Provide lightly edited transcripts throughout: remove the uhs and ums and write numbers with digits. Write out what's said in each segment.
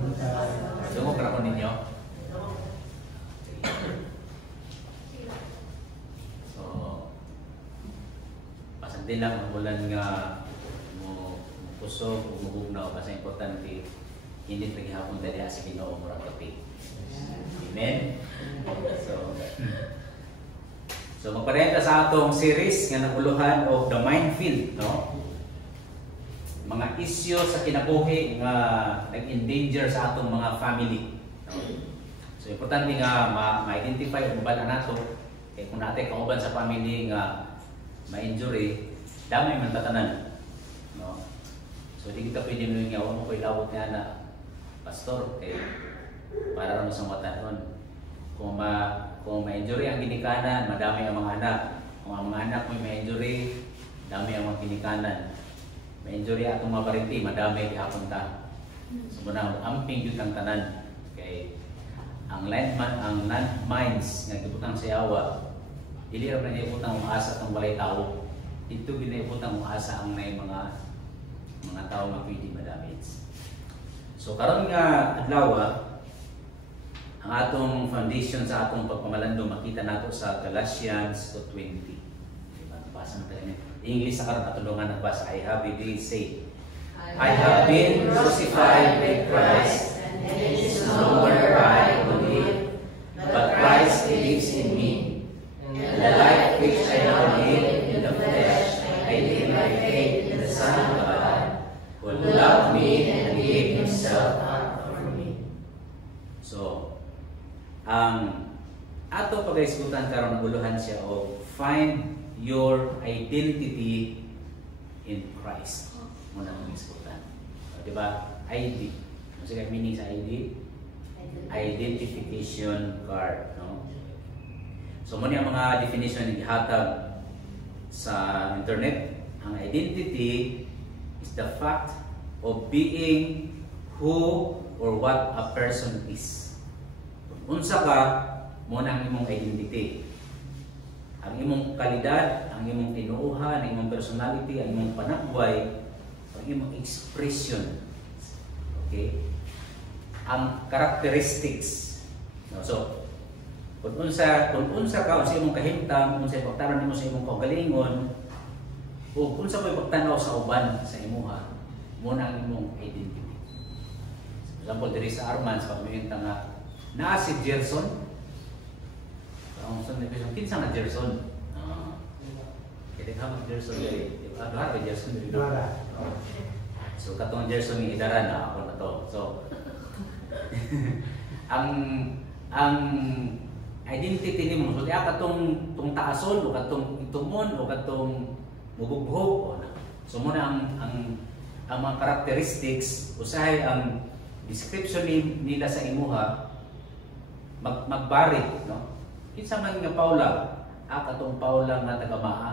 Dungog ra ko ninyo. So, pasang din lang ang bulan nga mo kusog o mabugnaw kasi importante hindi paghihapon dali sa Ginoo murag kape. Amen. So magparenta sa atong series nga naguluhan og the minefield, no? Mga isyu sa kinabuhi nga nag-endanger sa atong mga family. No? So importante nga ma-identify ug mabalaan nato kay kung natin kauban sa family nga ma-injury, damay man tatanan. No? So di kita pwede mo nga mo koy lawot nga na pastor kay para ra sa matanon. Kung ma-injury ang ginikanan, madami ang mga anak. Kung ang mga anak may injury, dami ang mga ginikanan. Ma-injury atong mga parinti, madami gihapon ta. So muna amping gyud ang tanan kay ang landmines nga gibutang sa yawa, dili ra na ibutang uasa tong balay tawo. Dito ginaibutang uasa ang nay mga tawo nga pwede ma-damage. So karon nga adlaw ang atong foundation sa atong pagpamalando makita nato sa Galatians 2:20. Diba? Basa natin English sa karon atulungan nagbasa. I have been saved. I have been crucified with Christ, and it is no longer I who live, but Christ lives in me. And the life which I now live in the flesh, I live by faith in the Son of God, who loved me and gave Himself up for me. So, ang ato pag-isgutan karon naguluhan siya o find your identity in Christ. Muna ang isgutan. Di ba? ID. Ano siya meaning sa ID? Identification card. No? So, muna ang mga definition na ihatag sa internet. Ang identity is the fact of being who or what a person is. Unsa ka, muna ang imong identity. Ang imong kalidad, ang imong tinuuhan, ang imong personality, ang imong panagway, ang imong expression. Okay? Ang characteristics. No? So, kung unsa ka, sa imong kahimtang, unsa ipagtaran nimo sa imong kaugalingon, o unsa ko'y pagtanaw sa uban sa imuha, muna ang imong identity. For example, diri sa Arman, sa pagmihintang nga, naa si Gerson. Ang kinsa nga Gerson? Kaya ka mag Gerson dali. Diba? Doha ka Gerson dali. So katong Gerson ni idara na ako na to. So ang identity nimo so diya katong taason o katong itumon o katong mubugbuhog. So muna ang mga characteristics usahay ang description nila sa imuha magbari, no? Kinsa man nga Paula, katong Paula nga taga Maa.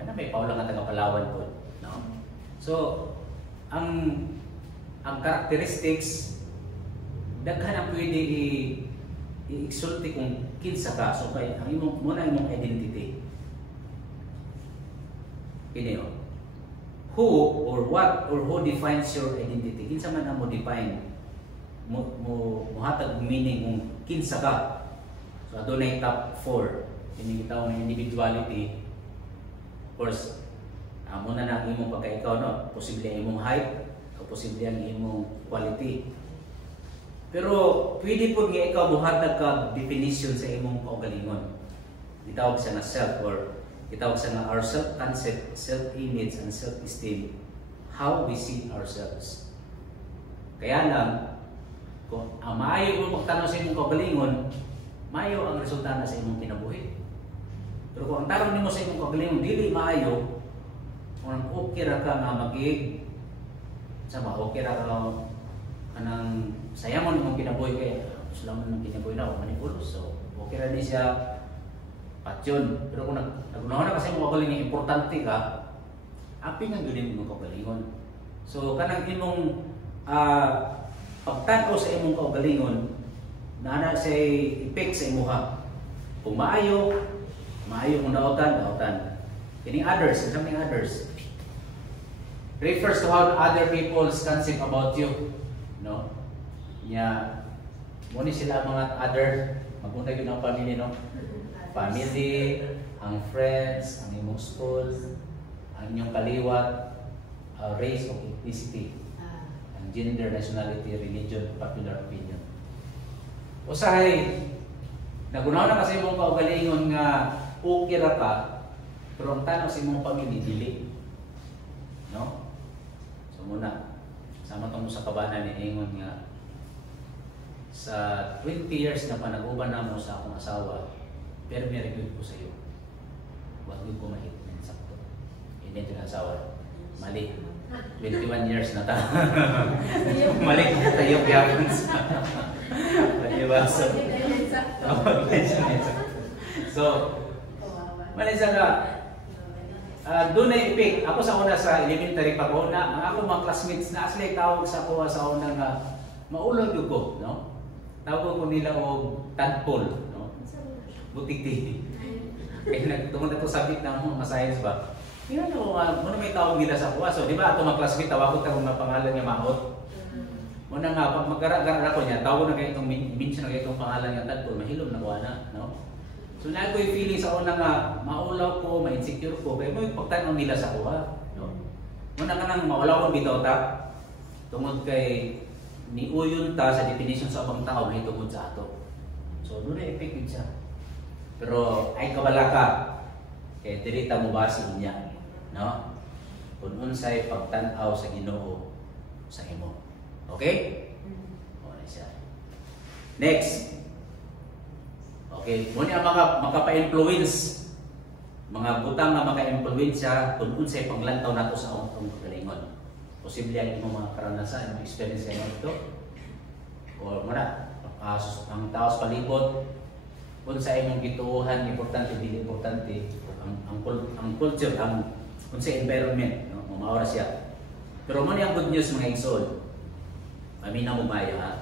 Kana may Paula nga taga Palawan po, no? So, ang characteristics daghan ang pwede i-exulti kung kinsa ka. So, kay ang imong muna imong identity. Kini who or what or who defines your identity? Kinsa man ang mo define muhatag meaning kung kinsa ka. So adunay top 4 ini kita ng individuality. Of course, muna na ang imong pagka-ikaw, no? Posible ang imong height o posible ang imong quality. Pero pwede po nga ikaw muhatag ka definition sa imong kaugalingon. Gitawag sa nga self or gitawag sa nga our self-concept, self-image and self-esteem. How we see ourselves. Kaya lang kung maayo mo magtanaw sa imong kaugalingon, maayo ang resulta na sa imong kinabuhi. Pero kung ang tarong nimo sa imong kaugalingon dili maayo, kung okay ra ka nga magig sama okay ra ka kanang sayamon imong kinabuhi kay sulaman ng kinabuhi na o manipulos. So okay ra ni siya patyon. Pero kung nagunahon na kasi imong kaugalingon importante ka, aping ang gyud imong kaugalingon. So kanang imong pagtanaw sa imong kaugalingon na sa effect sa imuha. Kung maayo mong daotan. Kining others, something others refers to how other people's concept about you, no? Nya mo ni sila mga other magpunta gyud ang family no. Family, ang friends, ang imong school, ang inyong kaliwat, race o ethnicity, ang gender, nationality, religion, popular opinion. Usahay nagunaw na kasi imong kaugalingon nga okay ra ka, pero ang tanaw sa imong pamilya dili. No? So muna, sama tong sa kabanan ni ingon nga sa 20 years na panag-uban namo sa akong asawa, pero may review ko sa iyo. Wag ko mahit ng sakto. Hindi ito ng asawa. Mali. 21 years na ta. Mali ko tayo yapon sa. Diba? So, mali sa ka. Doon na ipik. Ako sa una sa elementary pa ko na ang ako mga classmates na asli tawag sa ako sa una nga maulog yung ko, no? Tawag ko nila o tadpole, no? Butik-tik. Kaya nagtungod ito sabit ng mga science ba? Yan o, muna may tawag nila sa kuha. So, di ba ito mga classmate, tawag ko ito mga pangalan niya Maot. Muna nga, pag mag-gara-gara ko niya, tawag na kayo itong, minsan na kayo itong pangalan niya tadpole, mahilom na kuha na, no? So, na ko yung feeling sa una nga, maulaw ko, ma-insecure ko, kaya mo yung pagtanaw nila sa kuha, no? Muna ka nang maulaw ko bitaw ta, tungod kay ni uyon ta sa definition sa abang tao may tungod sa ato. So, doon na effective siya. Pero ay kabala ka, kaya dirita mo basin niya, no? Kung unsay pagtanaw sa Ginoo sa imo. Okay? Okay siya. Next. Okay, muna ang makapa-influence, mga butang na maka-influensya kung unsay paglantaw nato sa atong kagalingon. Posible ang imong mga karanasan, imong experience sa ito. O muna, ang tao sa palibot, kung sa imong gituuhan, importante, hindi importante, ang culture, kung sa environment, no? Mamaura siya. Pero muna ang good news mga igsoon, mamina mo maya ha.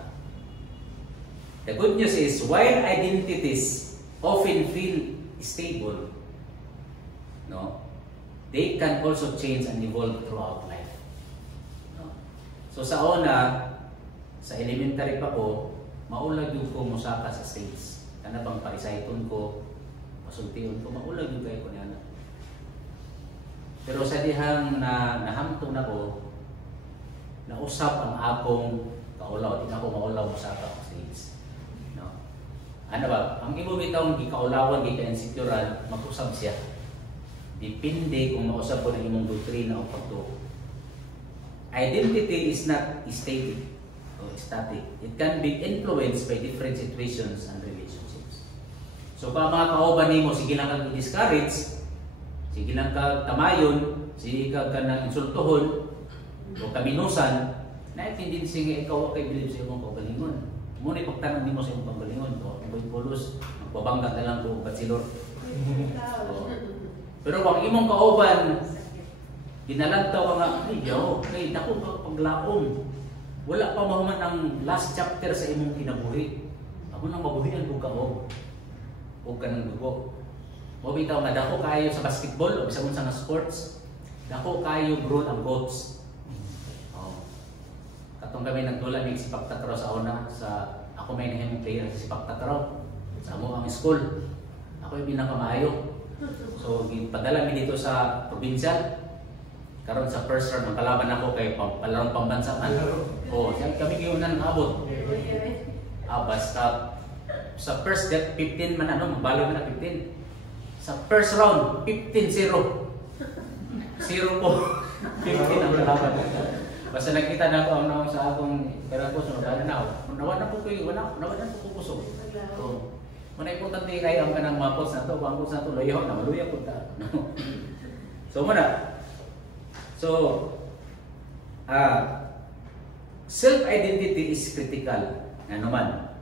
The good news is, while identities often feel stable, no, they can also change and evolve throughout life. No? So sa una, sa elementary pa ko, maulag yung ko musaka sa states. Kana bang parisayton ko, pasultiyon ko, maulag yung kayo ko niya. Pero sa dihang nahamtong na ko, nausap ang akong kaulaw. Di na ako maulaw musaka sa states. No? Ano ba? Ang imo bitaw gikaulawan, gika-insecurean, mag-usab siya. Depende kung mausap ko ng imong doktrina o pagtuo. Identity is not static or static. It can be influenced by different situations and relationships. So kung mga kauban nimo sige lang kag discourage, sige lang kag tamayon, sige kag kanang insultohon o kaminusan, na tendency nga ikaw kay believe sa imong kaugalingon. Muna ipagtanong nimo sa imong kaugalingon, o boy pulos, magpabangga na lang ko bachelor. Pero kung imong kauban ginalagtaw ka nga, ay yaw, kay dako ka paglaom. Wala pa mahuman ang last chapter sa imong kinabuhi. Ako nang mabuhian ko ka o ka ng dugo. O bitaw nga, dako kayo sa basketball o bisa kung sa sports, dako kayo grown ang goats. Katong kami nagtula ng sipak tatraw sa una, ako may nahimong player sa sipak tatraw sa amo ang school. Ako yung pinakamaayo. So, padala mi dito sa probinsya. Karon sa first round, ang kalaban ako kay palarong pambansa man. O, kami giyunan ng abot. Basta sa first depth, 15 man mabalo man na 15. Sa first round, 15-0. 0 po. 15 ang kalaban. Basta nakita na ako ang naon sa akong pero ko sunod na ako. Nawan na po ko kusog. So, muna importante kayo ang kanang mapos na to, bangkos na to, loyo na maluya po ta. So muna. So self-identity is critical. Ano man?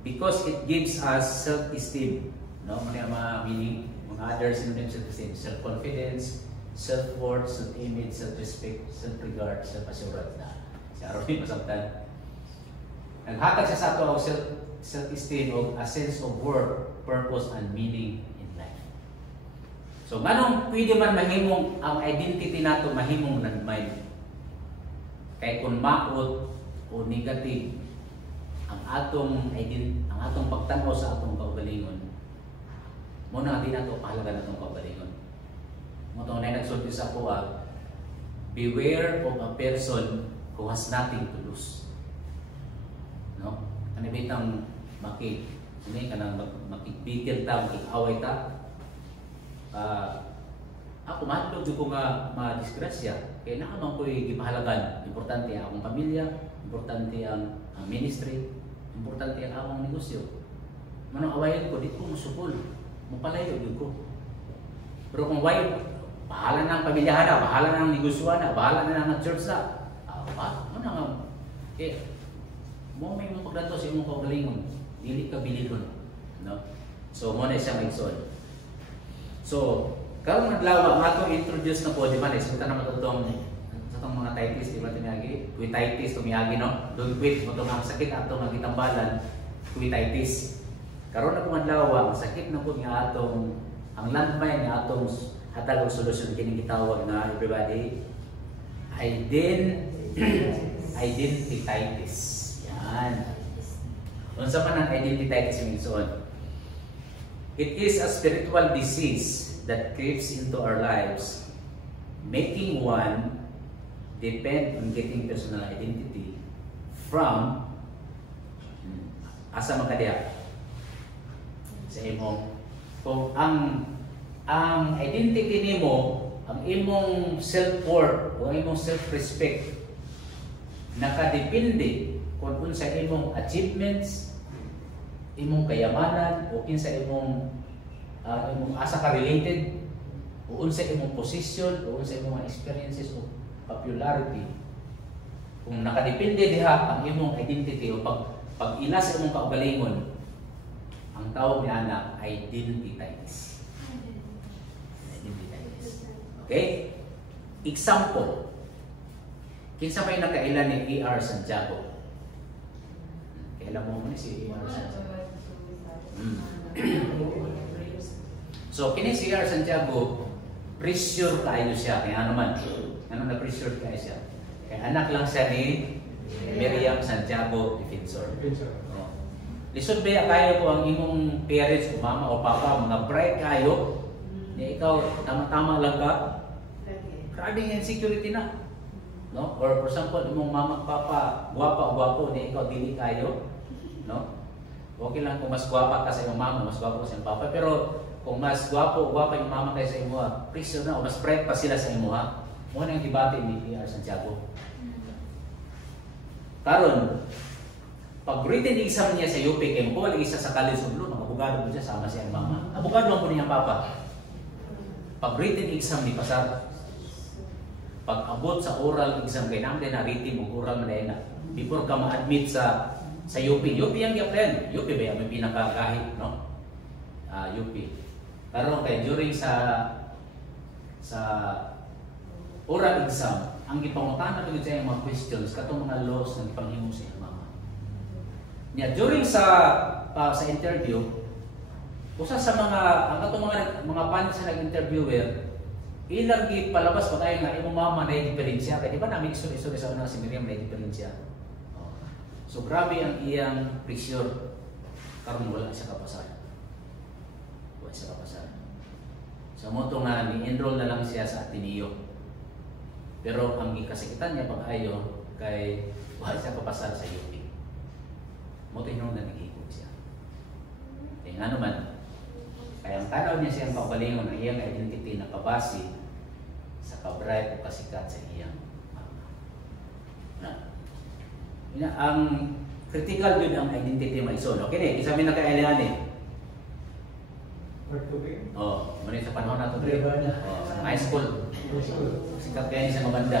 Because it gives us self-esteem. No? Mga meaning, mga other synonyms of self-esteem. Self-confidence, self-worth, self-image, self-respect, self-regard, self-assurance na. Si Arvin masabtan. Naghatag siya sa ato ang self-esteem o a sense of worth, purpose, and meaning in life. So, manong pwede man mahimong ang identity nato mahimong nagmay. Kaya kung maot o negative, ang atong pagtanaw sa atong kaugalingon mo na di nato pahalaga natong kaugalingon. Mo tong nagsulti sa kuha, beware of a person who has nothing to lose. No? Ano bitang makikbigil ta, makikaway ta. Ako mahadlok ko nga madisgrasya. Kaya naman ko'y gipahalagan. Importante ang akong pamilya, importante ang ministry, importante ang akong negosyo. Manong awayan ko, di ko musukol. Mapalayo din ko. Pero kung wayo, bahala na ang pamilyahan na, bahala na ang negosyohan na, bahala na ang church na. Ano nga, mo may mga pagdato sa imong kaugalingon, dili ka bilidon. No? So, mo na siyang igsoon. So, karong naglawa, atong introduce na po, di ba, naisita naman ito itong mga titis, di ba, tumiyagi? Cuititis, tumiyagi, no? Dugwit, ito ang sakit atong nagitambalan, cuititis. Karon na po naglawa, ang sakit na po nga atong, ang landmine nga atong hatag og solusyon kining gitawag na, everybody, identititis. Yan. Unsa man ang identititis yung igsoon? It is a spiritual disease that creeps into our lives, making one depend on getting personal identity from asa makadiya sa imong kung ang identity nimo, ang imong self-worth o imong self-respect nakadepende kung unsa imong achievements, imong kayamanan o kinsa imong asa ka related o unsa imong position o unsa imong experiences o popularity. Kung nakadepende diha ang imong identity o pag-ila sa imong kaugalingon, ang tawag niya na identititis. Okay? Example. Kinsa may nakailan ni E.R. Santiago? Kailan mo ni si E.R. Santiago? So, kini si E.R. Santiago, pressure kayo siya. Kaya naman, ano na pressure kayo siya? Kaya anak lang siya ni Miriam Santiago Defensor. Oh. Lisod ba kayo po ang imong parents, o mama o papa, mga bright kayo, niya ikaw, tama-tama lang ka, grabing insecurity na. No? Or for example, imong mama at papa, guwapa o guwapo, niya ikaw, dili kayo. No? Okay lang kung mas guwapa ka sa imong mama, mas guwapo sa imong papa, pero kung mas guwapa yung mama kayo sa imo, pressure na o mas bright pa sila sa imo, mo na yung debate ni E.R. Santiago. Karon, pag written exam niya sa UP, kaya mo lagi siya sa college of law, abogado mo siya, sama siya ang mama. Abogado lang po niya papa. Pag written exam ni pasar, pag abot sa oral exam, kaya naman din na written mo, oral man na before ka ma-admit sa UP. UP yung i-apply. UP ba yung pinakakahit, no? UP. Pero kaya during sa oral exam, ang ipangutana ko sa mga questions, katong mga laws na ipanghimo sa mama. Nya during sa interview, usa sa ang atong mga panel sa nag-interviewer, ilang gipalabas pa tayo nga imong mama na diferensya. Kaya di ba namin isuri sa una si Miriam na diferensya. So grabe ang iyang pressure karon wala siya kapasaran. Wala siya kapasaran. So mo to nga ni-enroll na lang siya sa Ateneo. Pero ang gikasakitan niya pag-ayo kay wala siya kapasar sa UP. Mo to hinung na nag-ikog siya. Kaya nga naman, kaya ang tanaw niya siyang kaugalingon ang iyang identity na kabase sa kabright o kasikat sa iyang mama. Ang critical yun ang identity mo iso. Okay, isabi na kay Eliane. Muna sa panahon nato rin. Sa high school. Sikat kaya niya sa mabanda.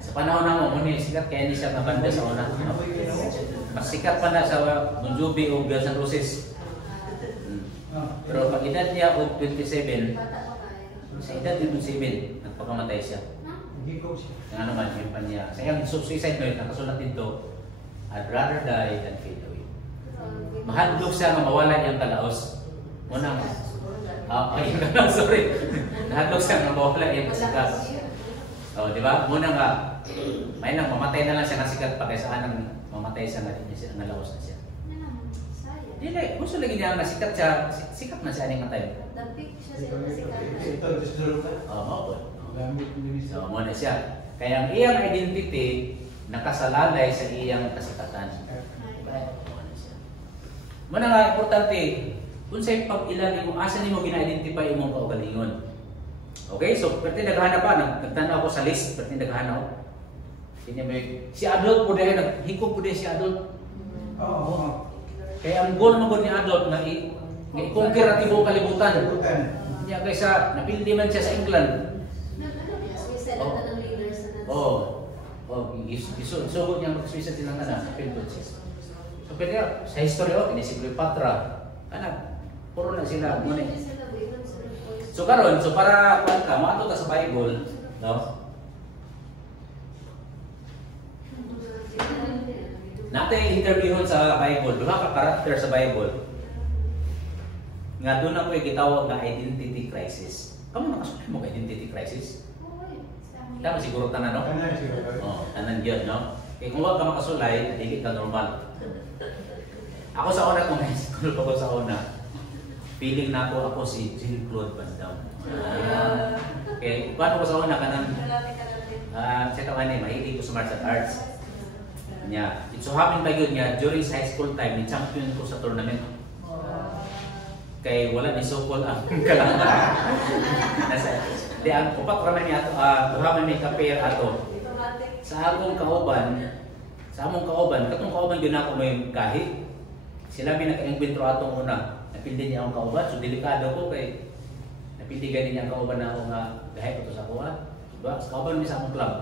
Sa panahon na mo, muna sikat kaya niya sa mabanda sa una. Mas sikat pa na sa Bon Jovi o Guns N' Roses. Pero pag edad niya o 27, sa edad ni 27, nagpakamatay siya. Nga naman, yun pa niya. Sa iyang suicide note, nakasulat dito, I'd rather die than fade away. Mahadlok siya na mawala niyang kalaos. Muna nga. Sorry. Mahadlok siya na mawala niyang kasikat. Di ba? Muna nga, May lang, mamatay na lang siya nga sikat pa kaysa anang mamatay siya nga nalawas na siya. Dili, gusto lagi niya nga sikat siya, sikat na siya aning matay. Dapik siya sikat. Oo, so, mo na siya. Kaya ang iyang identity nakasalalay sa iyang kasikatan. Muna nga, importante, kung sa'yo pag-ilan mo, asa niyo gina-identify imong kaugalingon. Okay, so pwede naghahanap pa, nagtanaw ako sa list, pwede naghahanap. Si adult po dahil, hikog po dahil si adult. Oo. Kaya ang goal mo ni adult na i-conquer ang tibong kalibutan. Kaya kaysa, napildi man siya sa England. Isugod niya mag-Swiss silang napindod siya. So pwede sa history, ini si Cleopatra. Puro na sila. So karon, so para maato ta sa Bible, no? Natin interviewon sa Bible, duha ka karakter sa Bible. Nga doon na ko'y gitawag na identity crisis. Kamu nakasulay mo ka identity crisis? Tama siguro tanan, no? Tanan yun, no? Kaya kung wag ka makasulay, hindi ka normal. Ako sa una, kung high school pa ko sa una, feeling na ako si Jean-Claude Van Damme. Okay, paano ko sa una ka nang siya taman eh, mahilig ko sa martial arts. Nya, it so happen ba yun nga, during high school time, ni champion ko sa tournament. Kay wala ni sokol ang kalaban. Di ang upat raman niya buhaman may kape ato. Sa among kauban, katong kauban gyud ako may kahi. Sila mi naka-inventro atong una. Napildi niya akong kauban, so delikado ko kay napildi gani niya ang kauban na ako nga gahi ko to sa kuha. Diba? Sa kauban mi sa among club.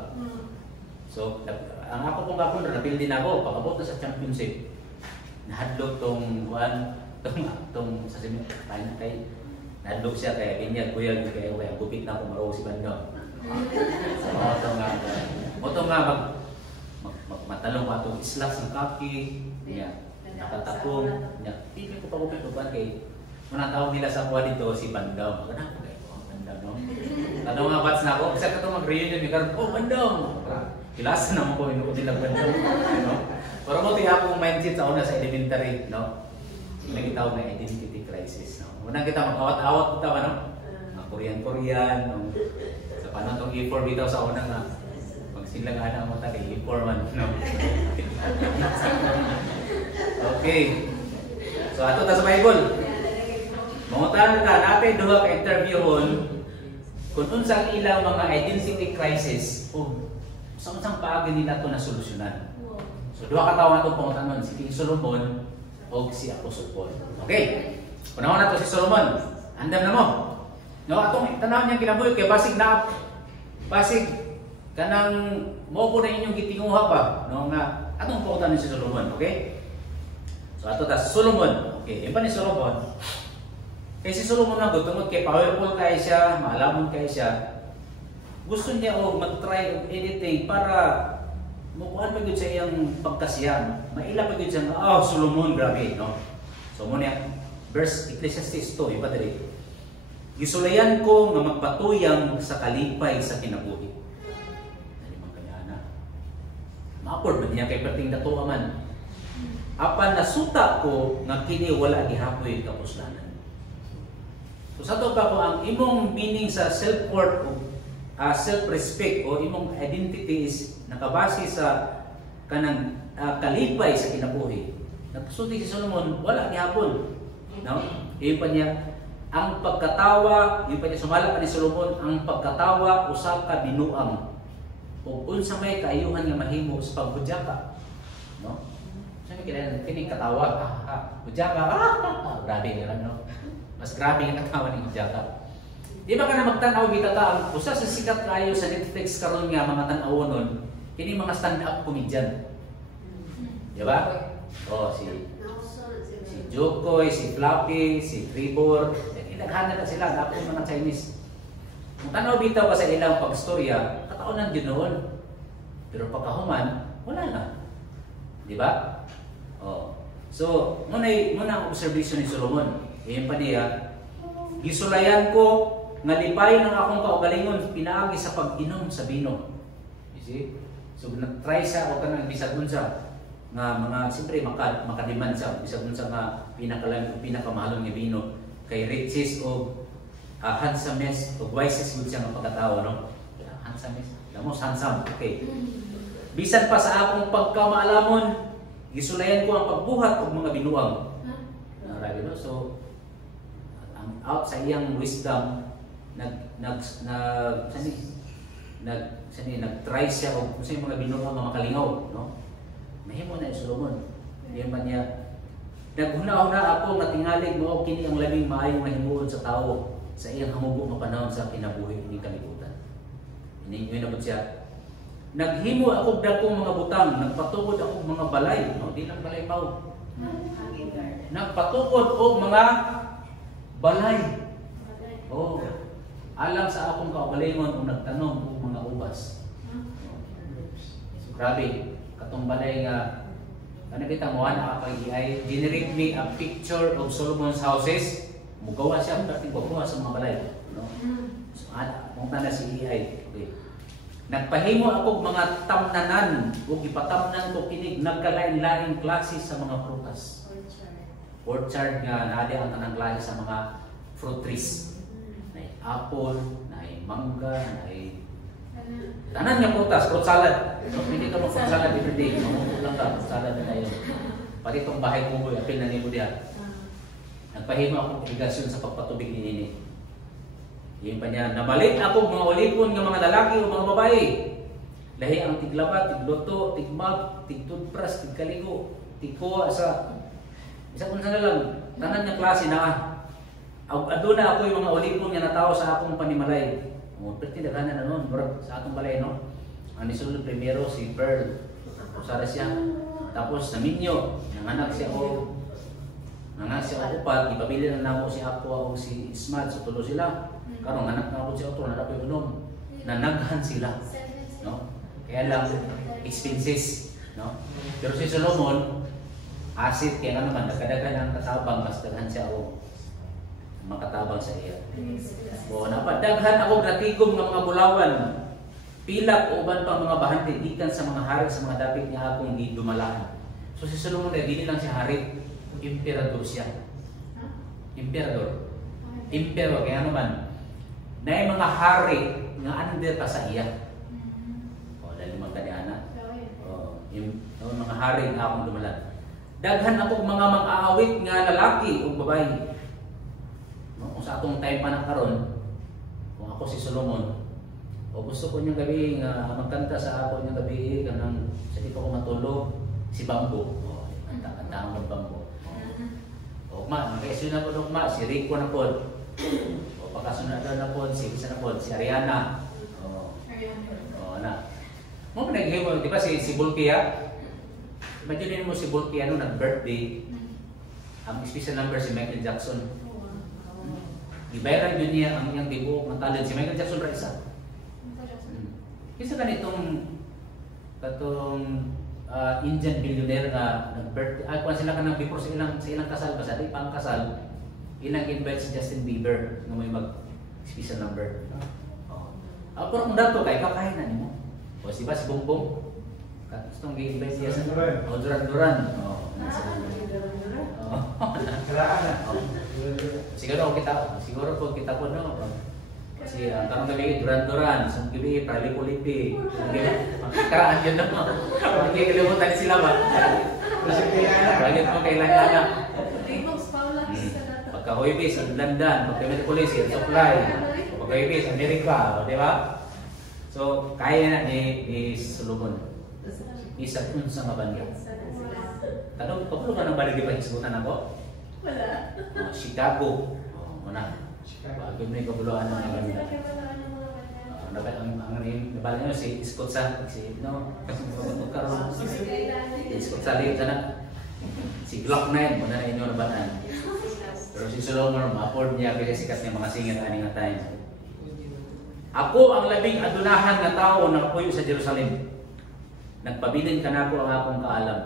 So ang ako pong kapon napildi na ako pagabot na sa championship. Nahadlok tong tong sa semi tayo kay nahadlok siya kay binyag kuya kay ang gupit na ako maro si Bandong. Moto nga matalong ato islak ng kaki niya nakatapong niya hindi ko pagupit uban kay muna tawag nila sa kuha dito si Bandong. Kana ko kay Bandong no. Ano nga bats na ako isa ka to mag-reunion ni karon Bandong. Kilasan na mo ko inuko nila Bandong no. Pero mo ti akong mindset sa una sa elementary no. Nagitawag na identity crisis. No? Unang kita mag-awat-awat kita, ano? Korean-Korean, no? Sa paano itong E4 bitaw sa unang na magsilang ana mo tayo, E4 man. No? Okay. So, ato ta sa Bible. Mangutan ka, natin duha ka interviewon kung unsang ilang mga identity crisis o sa unsang paagi nila ito na solusyonan. So, duha ka tao nga itong pangutanon, si King Solomon o si Apostol Paul. Okay. Panahon na to si Solomon. Andam na mo. No, atong tanaw niya kinabuhi kay basig kanang mo ko na inyong gitinguha pa no nga atong pautan ni si Solomon, okay? So ato ta Solomon. Okay, impa ni Solomon. Kay si Solomon na tungod kay powerful kay siya, maalamon kay siya. Gusto niya og mag-try og anything para mukuhan pa yun sa iyang pagkasiyam. Maila pa yun siya nga, Solomon, grabe, no? So, muna verse Ecclesiastes 2, iba dali. Gisulayan ko nga magpatuyang sa kalipay sa kinabuhi. Dali man kaya na. Ma-afford ba niya kay perting datuwa man? Apan nasuta ko nga kini wala gihapoy kapuslanan. So, sa to pa ko, ang imong meaning sa self-worth o self-respect o imong identity is nakabase sa kanang kalipay sa kinabuhi. Nagsulti si Solomon, wala gihapon. No? Iyon pa niya, ang pagkatawa, iyon pa niya sumala pa ni Solomon, ang pagkatawa usa ka binuang. Ug unsa may kaayuhan nga mahimo sa pagbudjaka. No? Sabi kini katawa, budjaka, grabe nga no. Mas grabe nga katawa ni budjaka. Di ba ka na magtanaw bitata ang usa sa sikat kayo sa Netflix karon nga mga tan-awonon, kini mga stand-up comedian. Di ba? Si Jokoy, si Flappy, si Trevor, naghahanap na sila, dapat mga Chinese. Kung tanaw bitaw ka sa ilang pagstorya, kataunan din noon. Pero pagkahuman, wala na. Di ba? So, muna ang observation ni Solomon. Iyon pa niya, gisulayan ko nga lipay ng akong kaugalingon pinaagi sa pag-inom sa bino. You see? So nag-try siya o kanang bisag unsa nga mga siyempre makademand siya bisag unsa nga pinakamahalong nga bino kay riches o handsomeness o wisest good siya nga pagkatao, no? Handsomeness, lamos handsome, okay. Bisan pa sa akong pagkamaalamon, gisulayan ko ang pagbuhat og mga binuang. Right, no? So out sa iyang wisdom nag-try siya o kung sa mga binuang nga makalingaw, no? Mahimo na si Solomon. Diyan man niya naghuna-huna ako nga tingalig mo kini ang labing maayong mahimuon sa tao sa iyang hamubo nga panahon sa kinabuhi ni kalibutan. Ini nabot siya. Naghimo ako dakong mga butang, nagpatukod ako mga balay, no? Di lang balay pao. Nagpatukod og mga balay. Oh. Alang sa akong kaugalingon o nagtanom og mga ubas. So, grabe, katong balay nga ano kita mo ana kapag generate me a picture of Solomon's houses. Mugawa siya perting pagbuha sa mga balay, no? So ana mong tanda si AI. Okay. Nagpahimo ako mga tamnanan ug ipatamnan ko kinig nagkalain-laing klase sa mga prutas. Orchard nga naadi ang tanang klase sa mga fruit trees. Nay apple, nay mangga, nay tanan nga prutas, fruit salad. So hindi ka mo fruit salad every day, mamuto lang ka fruit salad na yun. Pati itong bahay ko boy, apil na nimo diha. Nagpahimo akong irigasyon sa pagpatubig ni Nini. Yun pa niya, nabalit ako mga ulipon ng mga lalaki o mga babae. Lahi ang tiglabat, tigloto, tigmag, tigtutpras, tigkaligo, tigkuha sa isa kung sana lang, tanan niya klase na aduna ako yung mga ulipon nga natawo sa akong panimalay. Perti daghanan na nun, sa atong balay, no? Ang nisulod primero si Pearl, usara siya. Tapos na Minyo, nanganak siya o upat, ipabili na nako si Aqua o si Smad, so tulo sila. Karong anak na ako siya ito, narapi unom. Nanaghan sila, no? Kaya lang, expenses, no? Pero si Solomon, asset, kaya nga naman, nagkadagan ang katabang, mas daghan siya o makatabang sa iya. O napadaghan ako gratigom ng mga bulawan, pilak o uban pang mga bahante, ikan sa mga hari, sa mga dapit niya akong dumalaan. So si Solomon ay dili lang siya hari, emperador siya. Emperador. Emperor, kaya naman, na mga hari nga anong dito sa iya. O, dahil magkaniana. O, yung mga hari nga akong dumalaan. Daghan ako mga mang-aawit nga lalaki o babae. No? Kung sa atong time pa na karon, kung ako si Solomon, o gusto ko niyang gabi nga magkanta sa ako niyang gabi kanang sa di pa ko matulog, si Bambo. O, kanta ang Bambo. Ugma, nakaisyo na po ugma, si Rico na po. O pagkasunod na po, si isa na po, si Ariana. O na. Mo pinag-hiwa, di ba si Bulkia? Imagine mo si Bulkia ano, nag-birthday. Ang special number si Michael Jackson. Ibayaran yun niya ang iyang tibuok ng talent. Si Michael Jackson ra isa. Isa ganitong Indian billionaire nga nag-birthday. Kung sila ka nang before sa ilang kasal, basta di pang kasal, ilang invite si Justin Bieber na may mag-special number. Pero kung dato kay kakain na nimo. O si ba si Bongbong? Gustong gi-invite siya sa Duran. Siguro po kita po no. Kasi ang tanong gabi Duran, sa gabi Lipo-lipi. Karaan yun naman. Hindi kalimutan sila ba? Bagit mo kailangan. Pagka-Huibis, ang London. Pagka-Metropolis, ang Supply. Pagka-Huibis, Amerika. Di ba? So, kaya na ni Solomon. Isa kung sa mabanda. Tanong, kapag ka nang balik di pa hisgutan ako? Wala. Chicago. Muna. Pagod na yung kabuluan ng mga banda. Nabalik nyo si Scott Sa. Si Scott Sa liyo sana. Si Glock 9. Muna na inyo nabanan. Pero si Solomon, ma-afford niya kaya sikat niya mga singer aning nga time. Ako ang labing adunahan na tao na puyo sa Jerusalem. Nagpabilin ka na ako ang akong kaalam.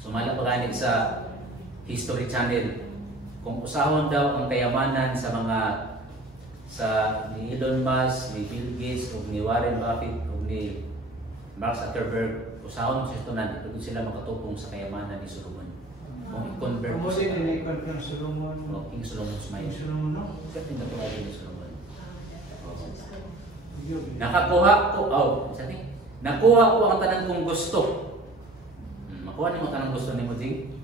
Sumala pa gani sa History Channel. Kung usahon daw ang kayamanan sa ni Elon Musk, ni Bill Gates, o ni Warren Buffett, o ni Mark Zuckerberg, usahon sa ito na dito sila makatupong sa kayamanan ni Solomon. Kung i-convert Kung din ini-convert Solomon. King Solomon's mind. King Solomon, no? Bakit hindi ko ni Solomon? Nakakuha ko, nakuha ko ang tanan kong gusto. Makuha niyo ang tanang gusto ni mo, Jing?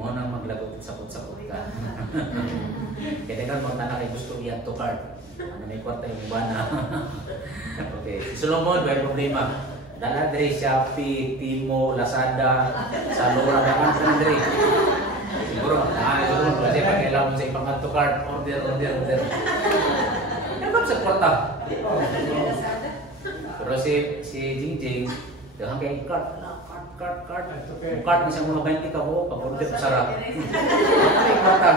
Mo nang maglagot sapot-sapot ka. Kaya kan magtana kay gusto iyan to card. Ano may kwarta yung bana. Okay, si Solomon may problema. Dala dari Shopee, Timo, Lazada, Zalora, dapat sa Andre. Siguro, siguro kasi pag-ilang sa ipang add to cart, order. Dapat sa kwarta. Pero si Jingjing, dahan kay cart. Yung cart isang mga 20 ka po, pag-order pa sarap. May kwarta.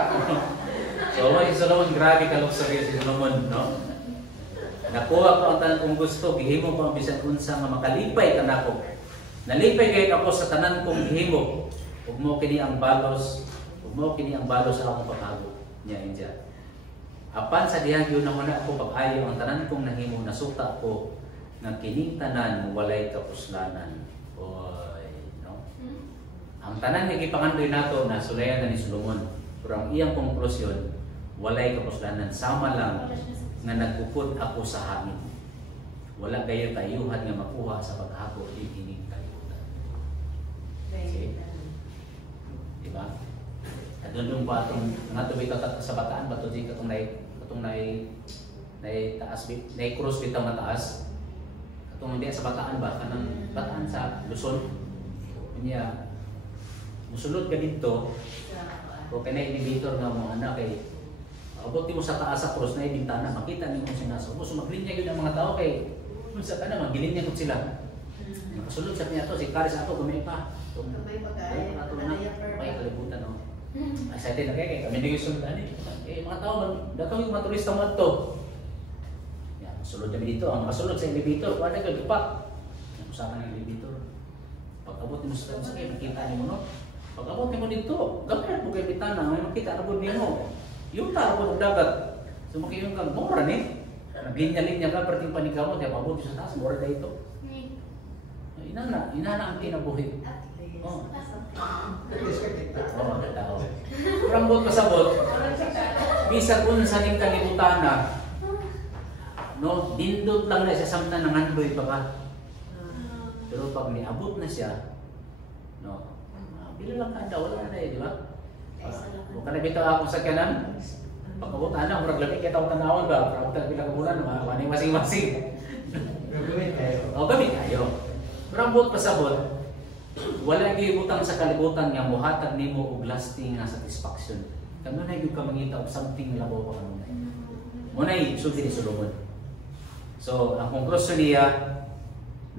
So, si Solomon, grabe ka luxury si Solomon, no? Nakuha ko ang tanan kong gusto, gihimo ko ang bisan unsa nga makalipay ka nako. Nalipay kay ako sa tanan kong gihimo. Ug mo kini ang balos sa akong paghago niya inja. Apan sa diha gyud na ako pag-ayo ang tanan kong nahimo nasuta ko nga kining tanan walay kapuslanan. Oy, no? Ang tanan nga gipangandoy nato na sulayan na ni Solomon. Pero ang iyang konklusyon, walay kapuslanan, sama lang nga nagpupod ako sa hangin. Wala kayo tayuhan nga makuha sa paghago di ining kalibutan. Diba? At doon pa itong nga tuloy sa bataan ba ito di katong taas cross bitaw na taas. Katong hindi sa bataan ba kanang bataan sa Luzon. Niya musulod ka dito. Kung kanay elevator nga mo anak kay abot mo sa taas sa cross na ibintana, makita niyo kung sinasubos. So maglinya yun ang mga tao kay sa ka naman, gilinya ko sila. Nakasulod sa niya to, si Karis ako, gumay pa. May pag-aya, may kalibutan. No? Excited na kaya kami hindi yung sunod. Mga tao, datong yung mga turista mo ito. Yan, masulod kami dito. Ang makasulod sa elevator, kung ano ka, gipak. Usapan ng elevator. Pag-abot mo sa kayo, makita niyo mo, no? Pag-abot mo dito, gamit mo kayo bitana, may makita abot niyo mo. Yung taro ko ng dagat, so makiyong kang mura ni. Naglinya-linya ka, perting panika mo, kaya pabot sa taas, mura ka ito. Inana ang kinabuhi. Oo, tao. Rambot pasabot, bisag unsa ning kalibutan na, no, dindot lang na siya samtang nangandoy pa ka. Pero pag niabot na siya, no, bila lang kada, wala na di ba? Kung kanabitaw ako sa kanan, pagkabot na, murag labi kita akong tanawon ba? Pagkabot bilang kabulan, maning masing-masing. O, gamit kayo. Pero ang buot pasabot, wala gibutang sa kalibutan nga muhatag nimo og lasting nga satisfaction. Kano na gyud ka mangita og something labaw pa kanunay. Mo na isulti ni Solomon. So, ang konklusyon niya,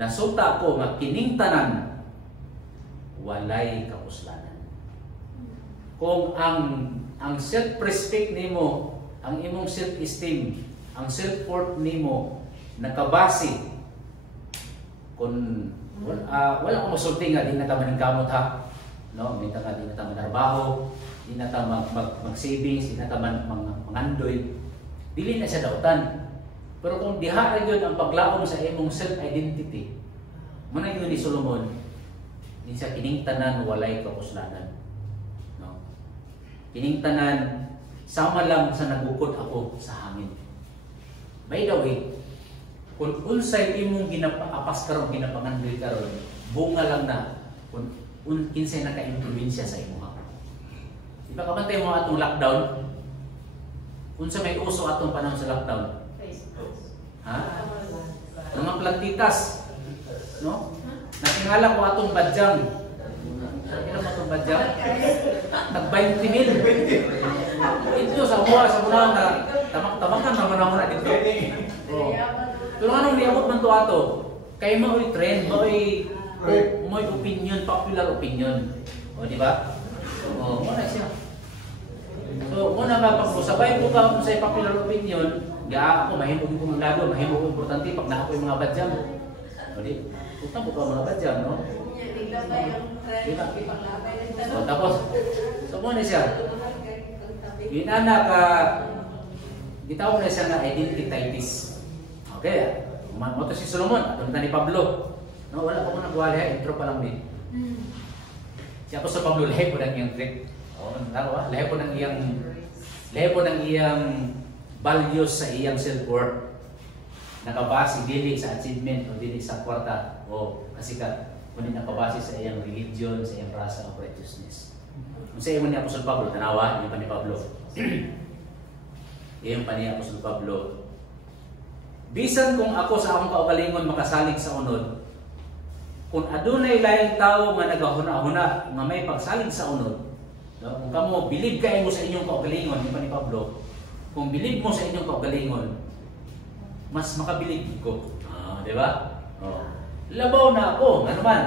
nasuta ko nga kining tanan walay kapuslanan. Kung ang self-respect nimo, ang imong self-esteem, ang self-worth nimo nakabase kung wala ko masulti nga di na ta maningkamot ha, no, di na ta manarbaho, di na ta mag-savings, di na ta mangandoy, dili na siya dautan. Pero kung diha ra gyud ang paglaom sa imong self-identity, mo na gyud ni Solomon, din sa kining tanan walay kapuslanan. Kining tanan sama lang sa nagukod ako sa hangin. By the way, kung unsay imong ginapaapas karon ginapangandoy karon, bunga lang na kung kinsay naka-impluwensya sa imo ha. Di ba kabantay mo atong lockdown? Unsa may uso atong panahon sa lockdown? Ha? Mga plantitas, no? Natingala ko atong badyang. Ilan mo itong badyang? Nag-20 mil. Ito sa muna na tamak-tamakan naman ako na dito. Pero anong niyabot man ito ato? Kaya mao'y trend, mao'y opinion, popular opinion. O, di ba? O, muna siya. So, muna nga, pag sabay ko ka sa popular opinion, ako, mahimog ko mga lalo, mahimog ko importante pag nakapo yung mga badyang. O, di? Tutang ko ka mga badyang, no? So, tapos, so muna siya. Yun anak, gitawag na siya na identities. Okay, mo si Solomon, atong ni Pablo. No, wala pa ko nagwala, intro pa lang din. Si Apostol Pablo lahi po ng iyang trip. Oh, narawa, lahi po ng iyang values sa iyang self-worth. Nakabase dili sa achievement o dili sa kwarta o kasikat, kundi nakabase sa iyang religion, sa iyang rasa of righteousness. Kung sa iyo ni Apostol Pablo, tanawa, yung pa ni Pablo. Yung pa ni Apostol Pablo. Bisan kung ako sa akong kaugalingon makasalig sa unod, kung adunay laing tao nga nagahuna-huna nga may pagsalig sa unod, no? Kung kamo bilib kayo mo sa inyong kaugalingon, yung pa ni Pablo, kung bilib mo sa inyong kaugalingon, mas makabilib ko. Di ba? Oh. Labaw na ako, ano man.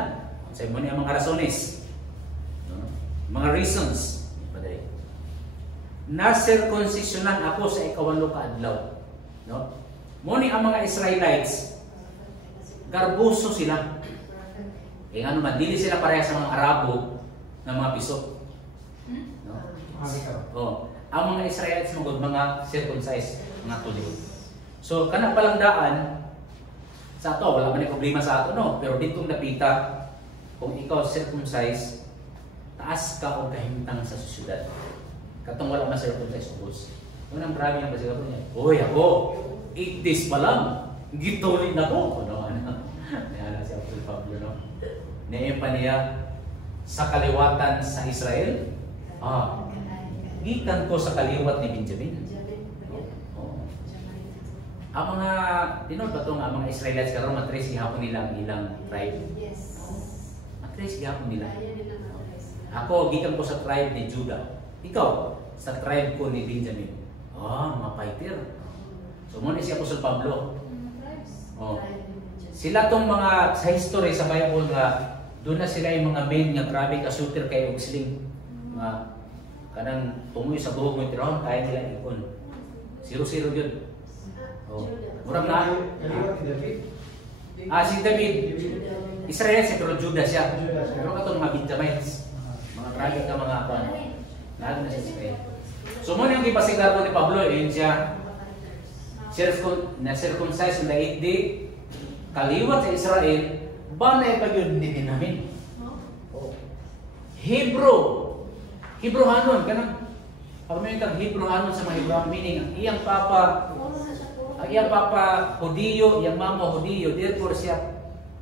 Sa mo niya mga rasones, no? Mga reasons. Nasirkonsisyonan ako sa ikawalo ka adlaw. No? Muni ang mga Israelites, garbuso sila. Ano man, dili sila pareha sa mga Arabo na mga piso. No? Oh. Ang mga Israelites mga circumcised, mga tuloy. So, kanang palang sa ato, wala man yung problema sa ato, no? Pero ditong napita, kung ikaw circumcised, taas ka o kahimtang sa syudad. Katong wala man circumcised, ubos. Unang grabe yung basigaw niya. Uy, ako, 8 days pa lang, gituloy na ko. Nahala si Apostol Pablo, no? Naim pa niya, sa kaliwatan sa Israel, gikan ko sa kaliwat ni Benjamin. Ang mga tinod ba itong mga Israelites karon matrace gihapon nila ang ilang tribe. Yes. Matrace gihapon nila. Ako gikan ko sa tribe ni Judah. Ikaw sa tribe ko ni Benjamin. Mga fighter. So mo ni si Apostol Pablo. Oh. Sila tong mga sa history sa Bible nga doon na sila yung mga men nga grabe ka shooter kay og sling. Nga kanang tungoy sa buhok mo tiron kaya nila ikon. 0-0 yun. Oh. Murag na. Si David. Israel siya pero Judah siya. Pero katong mga Benjamites. Mga grabe ka mga apa. Lalo na siya Israel. So mo nang gipasigar ko ni Pablo yun siya. Na-circumcised in the 8th day. Kaliwat sa Israel. Banay pa yun din namin. Oh. Hebrew-hanon. Kanang pagmayintang Hebrew-hanon sa mga Hebrew. Meaning ang iyang papa Hudiyo, iyang mama Hudiyo, therefore siya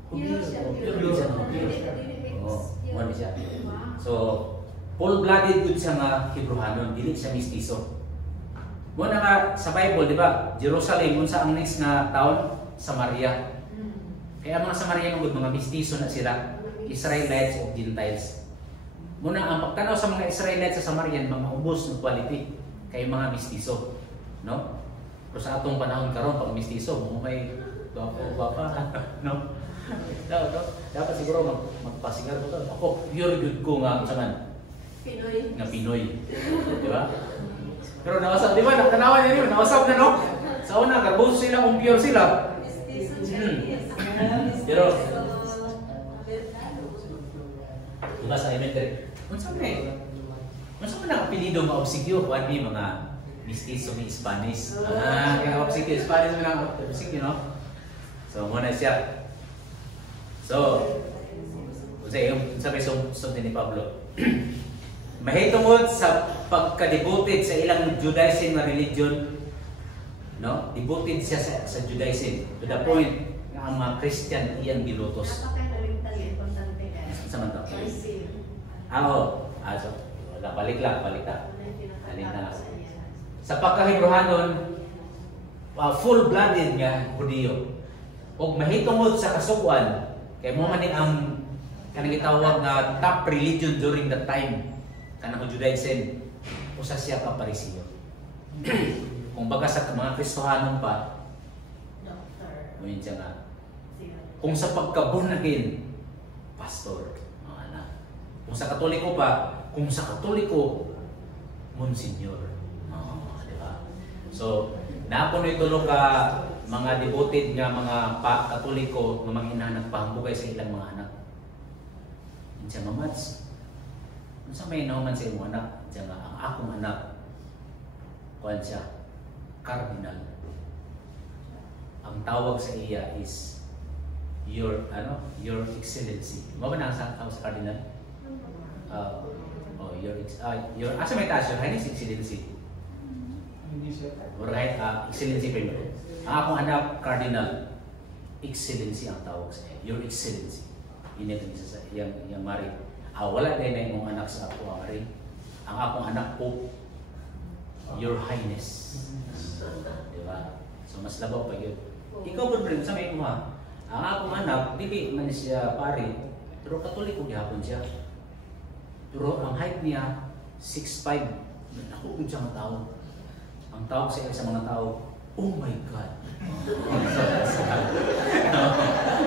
Hudiyo. Ano siya. So, full-blooded good siya nga Hebrew-hanon, dili siya mistiso. Muna nga sa Bible, di ba? Jerusalem, unsa ang next na town? Samaria. Kaya mga Samaria mga mistiso na sila, Israelites o Gentiles. Muna ang pagtanaw sa mga Israelites sa Samaria, mga ubos ng quality, kay mga mistiso. No? Pero sa atong panahon karon pag mistiso, mo may guwapa, no? Dapat siguro magpasigar ko to. Ako, pure good ko nga sa man. Pinoy. Nga Pinoy. Di ba? Pero nawasab, di ba? Nakanawa niya yun, nawasab na, no? Sa una, garboso sila kung pure sila. Pero, diba sa elementary? Unsa man ang apelido nga obsigyo? Kuan ni mga mistiso ni Spanish. Kaya obsigyo, Spanish mo lang obsigyo, no? So, muna siya. So, yung sabi ni Pablo, mahitungod sa pagka-devoted sa ilang Judaism na religion, no? Devoted siya sa Judaism to the point na ang mga Christian iyang gilutos. Sa man to? So, balik lang. Sa pagka-Hebrew-hanon, full-blooded nga Hudiyo. O mahitungod sa kasukuan, kay mo man ang kanang gitawag nga top religion during that time, kanang Judaism, usa siya ka Parisiyo. Kung baga sa mga Kristohanon pa, yun siya nga. Kung sa pagka-born again, pastor, mga anak. Kung sa Katoliko pa, Monsignor. Diba? So, napunoy tulo ka mga devoted nga mga Katoliko nga mga inanak pahambugay sa ilang mga anak. Yun siya, mamats. Kung sa may nauman sa iyong anak, siya nga, ang akong anak, kuhan siya, cardinal. Ang tawag sa iya is your excellency. Mo ba na sa cardinal? Your asa may taas, your highness excellency. Hindi siya. Right, excellency pa yun. Ang akong anak, cardinal, excellency ang tawag sa iyo. Your excellency. Yun yung isa sa yung mari. Wala din na yung anak sa ako, mari. Ang akong anak po, your highness. Diba? So mas labaw pa yun. Ikaw po rin, sa may kuma. Ang akong anak, dili man siya pari, pero katoliko gihapon siya. Pero ang height niya, 6'5". Ako kung siyang tao. Ang tawag sa isang mga tao, oh my God!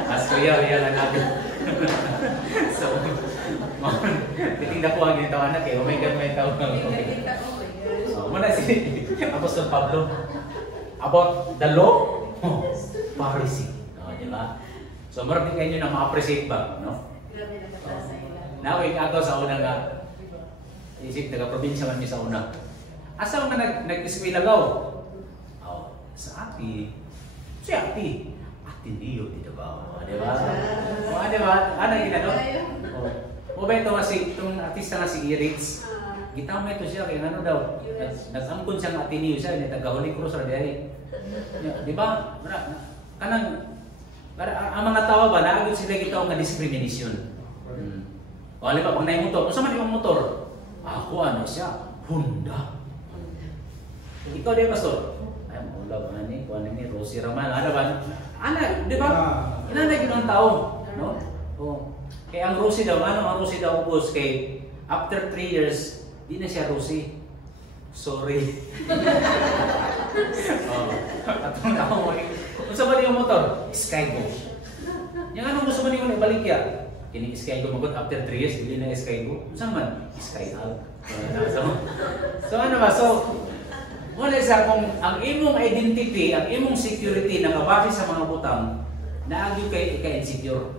As kuya, yan ang natin. So, titinda ko ang ginitawa anak eh, oh my God, may tawag. Muna si Apostol Pablo, about the law, Pharisee. Diba? So, marami kayo na ma-appreciate ba? No? Naway ka ako sa unang isip, taga-probinsya man niya sa una. Asa nga nag-eskwela gaw? Sa ati. Si ati. Ati niyo, di ba? Diba? Diba? Ano yung ginano? O ba ito kasi, itong artista nga si Iritz, gitama ito siya, kaya ano daw, nag-angkon siyang ati niyo siya, nag-Holy Cross or diay. Di ba? Kanang, ang mga tawa ba, naagod sila gitaw nga discrimination. O halimbawa, pag na-motor, kung saan man yung motor? Ako ano siya? Honda. Ikaw din, Pastor? Ay, maulaw ka ni, kuha ni Rosie Raman. Ano ba? Di ba? Inanay yun ang tao. No? Kaya ang Rosie daw, ang Rosie daw ubos? Kay after 3 years, di na siya Rosie. Sorry. Atong na ako. Kung saan ba yung motor? Skygo. Yung anong gusto mo niyo ibalik ya? Kini Skygo magot after 3 years, hindi na Skygo. Saan man? Skygo. So ano ba? So, wala sa kung ang imong identity, ang imong security na kabase sa mga butang, naagyo kay ika-insecure.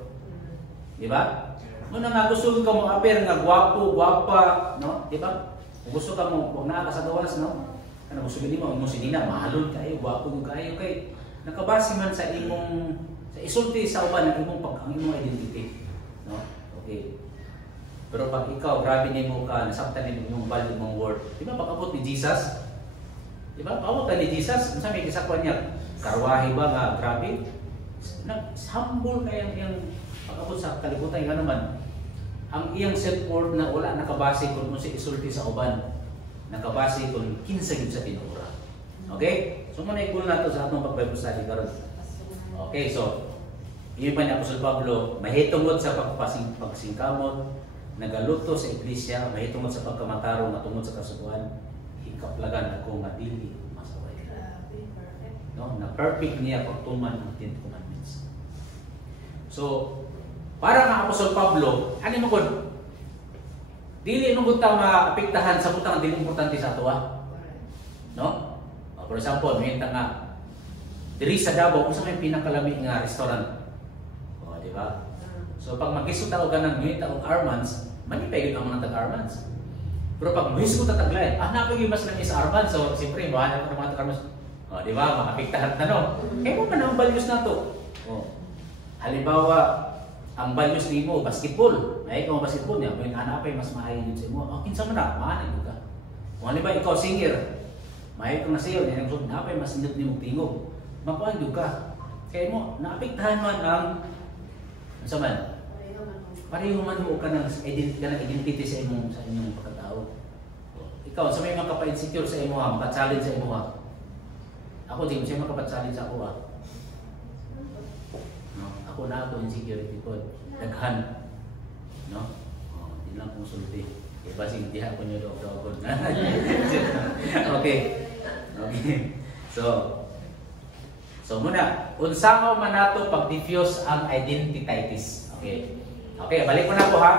Di ba? Muna nga gusto ka mo appear nga gwapo, gwapa, no? Di ba? Kung gusto ka mo, kung naa ka sa gawas, no? Ano gusto mo mo sinina, mahalon kayo, gwapo kayo kay nakabase man sa imong sa isulti sa uban ang imong identity, no? Okay. Pero pag ikaw grabe nimo ka, nasaktan nimo yung value mong word. Di ba pag-abot ni Jesus? Di ba? Pag-abot ni Jesus, unsa may gisakwan niya? Karwahe ba nga grabe? Humble kaya yung pag-abot sa kalibutan nga naman. Ang iyang self-worth na wala nakabase kung si isulti sa uban. Nakabase kung kinsa gyud sa tinura. Okay? So muna ikul nato sa atong pag-Bible study karon. Okay, so iyon pa ni Apostol Pablo, mahitungod sa pagsingkamot, nagaluto sa iglesia, mahitungod sa pagkamatarong at tungod sa kasuguan, hikaplagan ako nga dili masaway. No, na perfect niya pagtuman ang 10 commandments. So, para nga Apostol Pablo, ano mo kun? Dili nung ta maapektahan sa butang dili importante sa ato. No? For example, may nga diri sa Davao kung sa may pinakalami nga restaurant. Di ba? So pag mag-isot ako ka ng ngita o Armands, manipay yun ang mga tag-Armands. Pero pag mag-isot ko tataglayan, napag mas lang sa Armands. So siyempre, mahanap ko ng mga tag-Armands. Di ba? Makapiktahan na no. Kaya mo man ang values na to. Halimbawa, ang values ni mo, basketball. Ay, ikaw basketball niya. Kung hanapay, mas maayon yun sa mo. Kinsa mo na, mahanap ka. Kung halimbawa, ikaw singer. Mahay ko na siyo. Napay, mas inot ni mong tingog. Makuhan yun ka. Kaya mo, naapektahan man ang ano man? Pareho man mo ka ng identity sa inyong pagkatao. Ikaw, sa may mga kapa-insecure sa imo ha, maka-challenge sa imo ha. Ako din, siya makapag-challenge sa ako ha. No? Ako na ako insecurity ko. Daghan. No? Hindi lang kong sulti. E basing hindi ako nyo doon. Okay. So muna, unsa man nato pag-diffuse ang identities. Okay, balik ko na po ha.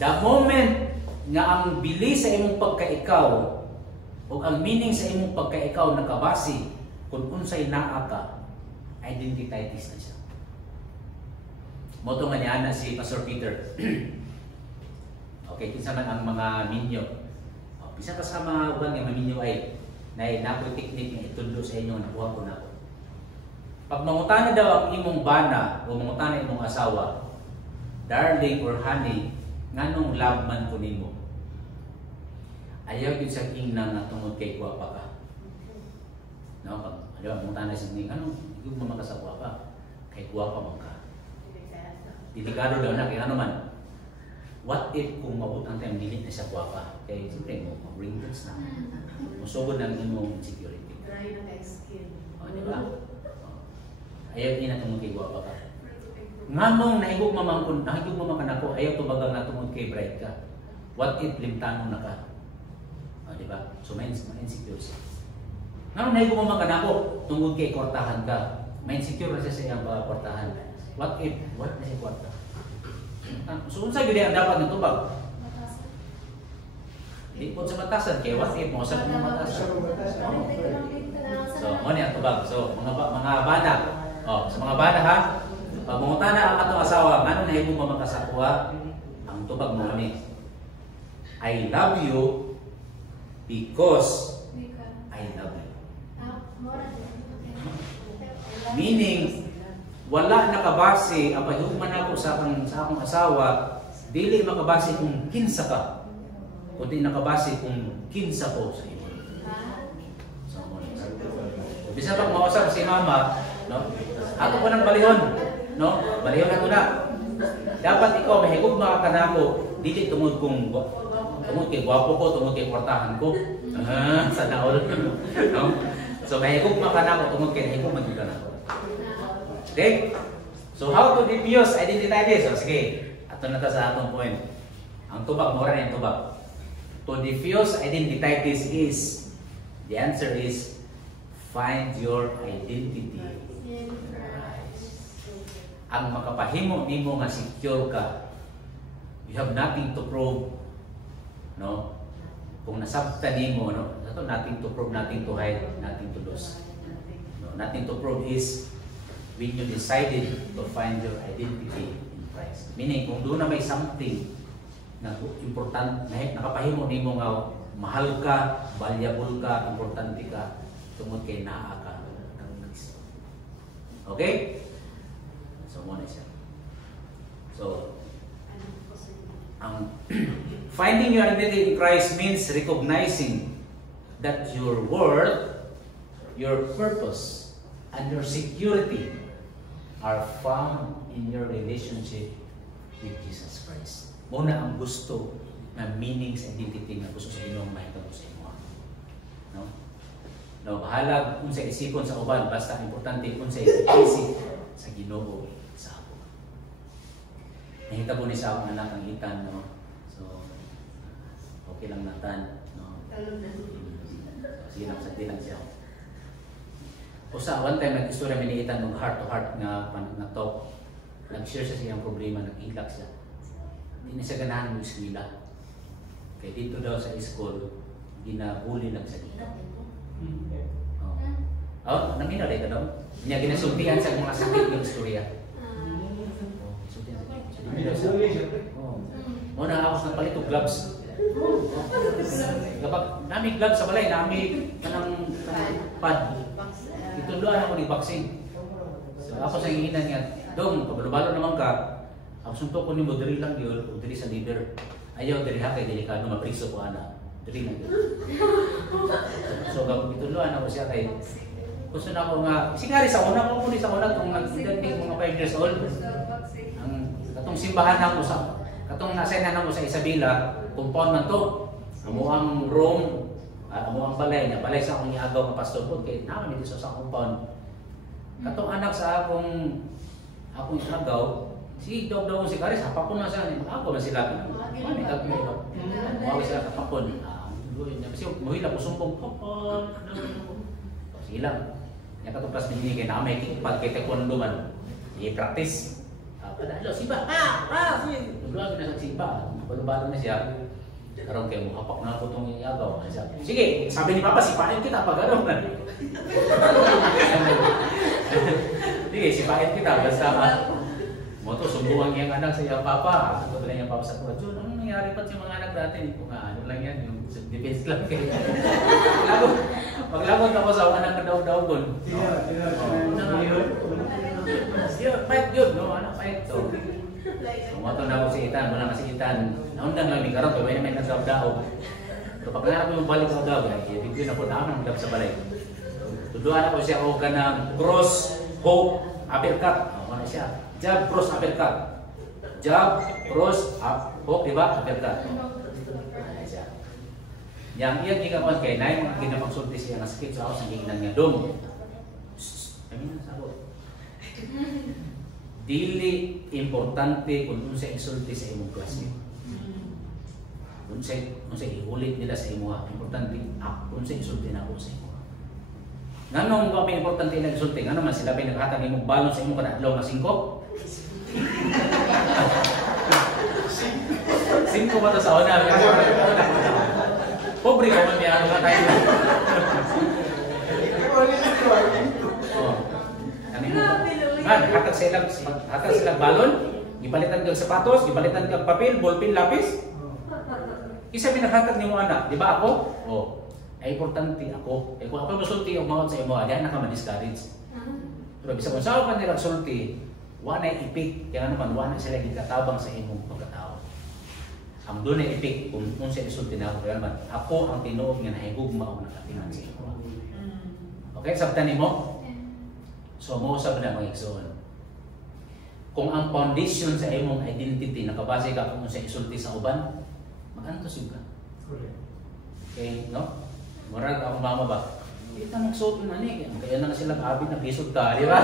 The moment nga ang bili sa imong pagkaikaw o ang meaning sa imong pagkaikaw nakabase kung unsay naa ka, identities na siya. Moto nga niya si Pastor Peter. Okay, kinsa man ang mga minyo. Bisa ka sa mga uban nga minyo ay nakoy technique nga itundo sa inyo nakuha ko na. Pag mangutana daw ang imong bana o mangutana imong asawa, darling or honey, nganong love man ko nimo? Ayaw yun sa ingnan na tungod kay guwapa ka. No? Pag mangutana sa ingnan, anong yung mamaka sa guwapa? Kay guwapa man ka. Delikado daw na, kaya ano man. What if kung mabot ang time dilit na sa guwapa? Kaya siyempre mo, mag-ringgits na. Musugod ng imong insecurity. Dry na kay skin. O, di ba? Ayaw din na tungod kay guwapa ka. Nganong nahigog mamangkon, nahigog mamangkan ako, ayaw tubagang na tungod kay bright ka. What if limtanon na ka? O, di ba? So, may insecure siya. Nganong nahigog mamangkan ako, tungod kay kortahan ka. May insecure na siya sa iyang kortahan. What if? What na siya kortahan? So, unsa gid ang dapat ng tubag? Lipot sa batasan kay what if mo sa batasan. So, mo ni ang tubag. So, mga bana. Oh, sa mga bana ha. Pag mangutana ang atong asawa, ngano nahimo mamakasakuha? Ang tubag mo ni I love you because I love you. Meaning wala nakabase ang paghuman ako sa akong asawa, dili makabase kung kinsa ka, kundi nakabase kung kinsa ko sa imo. So, bisa pag mausap si mama, no? Ato po ng balihon, no? Balihon na ito na. Dapat ikaw mahigugma ka kanako, dili tungod kay gwapo ko, tungod kay kwartahan ko. Sa naol, no? So mahigugma ka kanako tungod kay higugma gyud kanako. Okay? So how to diffuse identity? So sige, ato na ta sa atong point. Ang tubag mo rin yung tubag. To diffuse identity is, the answer is, find your identity in Christ. Ang makapahimo nimo nga secure ka, you have nothing to prove, no? Kung nasabtan nimo, no? Ito, nothing to prove, nothing to hide, nothing to lose. No, nothing to prove is when you decided to find your identity in Christ. Meaning, kung doon na may something na important, nakapahimo nimo nga mahal ka, valuable ka, importante ka, tungod kay naa ka ng Kristo. Okay? So, muna siya. So, finding your identity in Christ means recognizing that your worth, your purpose, and your security are found in your relationship with Jesus Christ. Muna ang gusto na meaning sa identity na gusto sa Ginoo mahitabo sa imo. No? No, bahala kung sa isipon sa uban, basta importante kung sa isip sa Ginoo sa ako. Nahitabo ni sa akong anak ang itan, no? So, okay lang natan, no? Sige lang, sa tilang siya. Usa, one time nag-istorya miniitan ng heart-to-heart nga talk. Nag-share siya sa iyang problema, nag-hilak siya. Hindi na siya ganahan ng eskwela. Kaya dito daw sa school, ginabuli lang siya dito. Oh, naminaw dito daw. Niya ginasultihan sa mga sakit ng istorya. Muna ako sa palit og gloves. Kapag nami gloves sa balay, nami kanang pad. Ituluan ako ni boxing. So ako sa hinginan niya, dong, pabalo-balo naman ka, ang suntok ko ni mo, diri lang yun, o diri sa leader. Ayaw, diri ha, kay delikado, mapriso ko ana. Diri lang yun. So kapag ituluan ako siya kay, gusto na ako nga, sigari sa una ko muli sa una, kung nag-dating mga 5 years old, ang katong simbahan na ko sa, katong nasaynan na ko sa Isabela, compound man to, amuang room, amuang balay, na balay sa akong iagaw ng pastor po, kaya naman dito sa compound. Katong anak sa akong iagaw, si daw si Karis, hapakon na siya, mag-agaw na sila. Mami, mag-agaw sila kapakon. Kasi mahila ko sumbong, kapon, sige lang. Yan katong plus ni kay na may tikpad kay taekwondo man. I-practice. Padalo siba. Sige. Lulag na sa siba. Balubalo na siya. Karon kay mo hapak na ko tong iagaw. Sige, sabi ni Papa sipain kita pag ano na. Sige, sipain kita basta mo O to, sumbungan niyang anak sa iyang papa. Sagot lang niyang papa sa kuha, Jun, anong nangyari pa sa mga anak natin? Kung ano lang yan, yung defense lang kayo. Maglagot ako sa anak na daw-daw gun. Fight yun, no? Anak fight to. Sumato na ako si Itan, wala na si Itan. Naundang lang ni Karot, may naman nagdaw-daw. So pag nanap mo balik sa daw, ibig yun ako naman ang sa balay. Tuduan ako siya o kanang cross, hook, uppercut. Ano siya? Jab, cross, uppercut. Jab, cross, hook, diba? Uppercut. Ano siya? Yang iya gigapan kay nay mga ginapagsulti siya nga sakit sa ako sa giginan nga dong. Kami na sabot. Dili importante kung unsa isulti sa imong klase. Unsa iulit nila sa imo, importante unsa isulti na ako sa imo. Nganong ba importante na isulti? Ngano man sila pinaghatag imong balon sa imo kada adlaw nga 5? 5 ba ta sa una? Pobre ka man niya, ano ka tayo? Hatag silang balon, gipalitan kag sapatos, gipalitan kag papel, ballpen, lapis. Isa pinaghatag nimo anak, di ba ako? Oh, ay importante ako. Kung ako musulti og mawat sa imo, diha na ka ma-discourage. Pero bisa kung saan ka nila sulti, wala ipik, kaya naman wala sila gikatabang sa imong pagkatao. Ang doon ay ipik kung sa isulti na ako, kaya naman ako ang tinuod nga nahigugma o nakatingan sa imo. Okay, sabtan nimo? So, mausap na mga igsoon. Kung ang foundation sa imong identity nakabase ka kung sa isulti sa uban, mag-antos ka. Okay, no? Marag akong mama ba? Kita magsuot na ni, kaya na sila abi na bisod ka, di ba?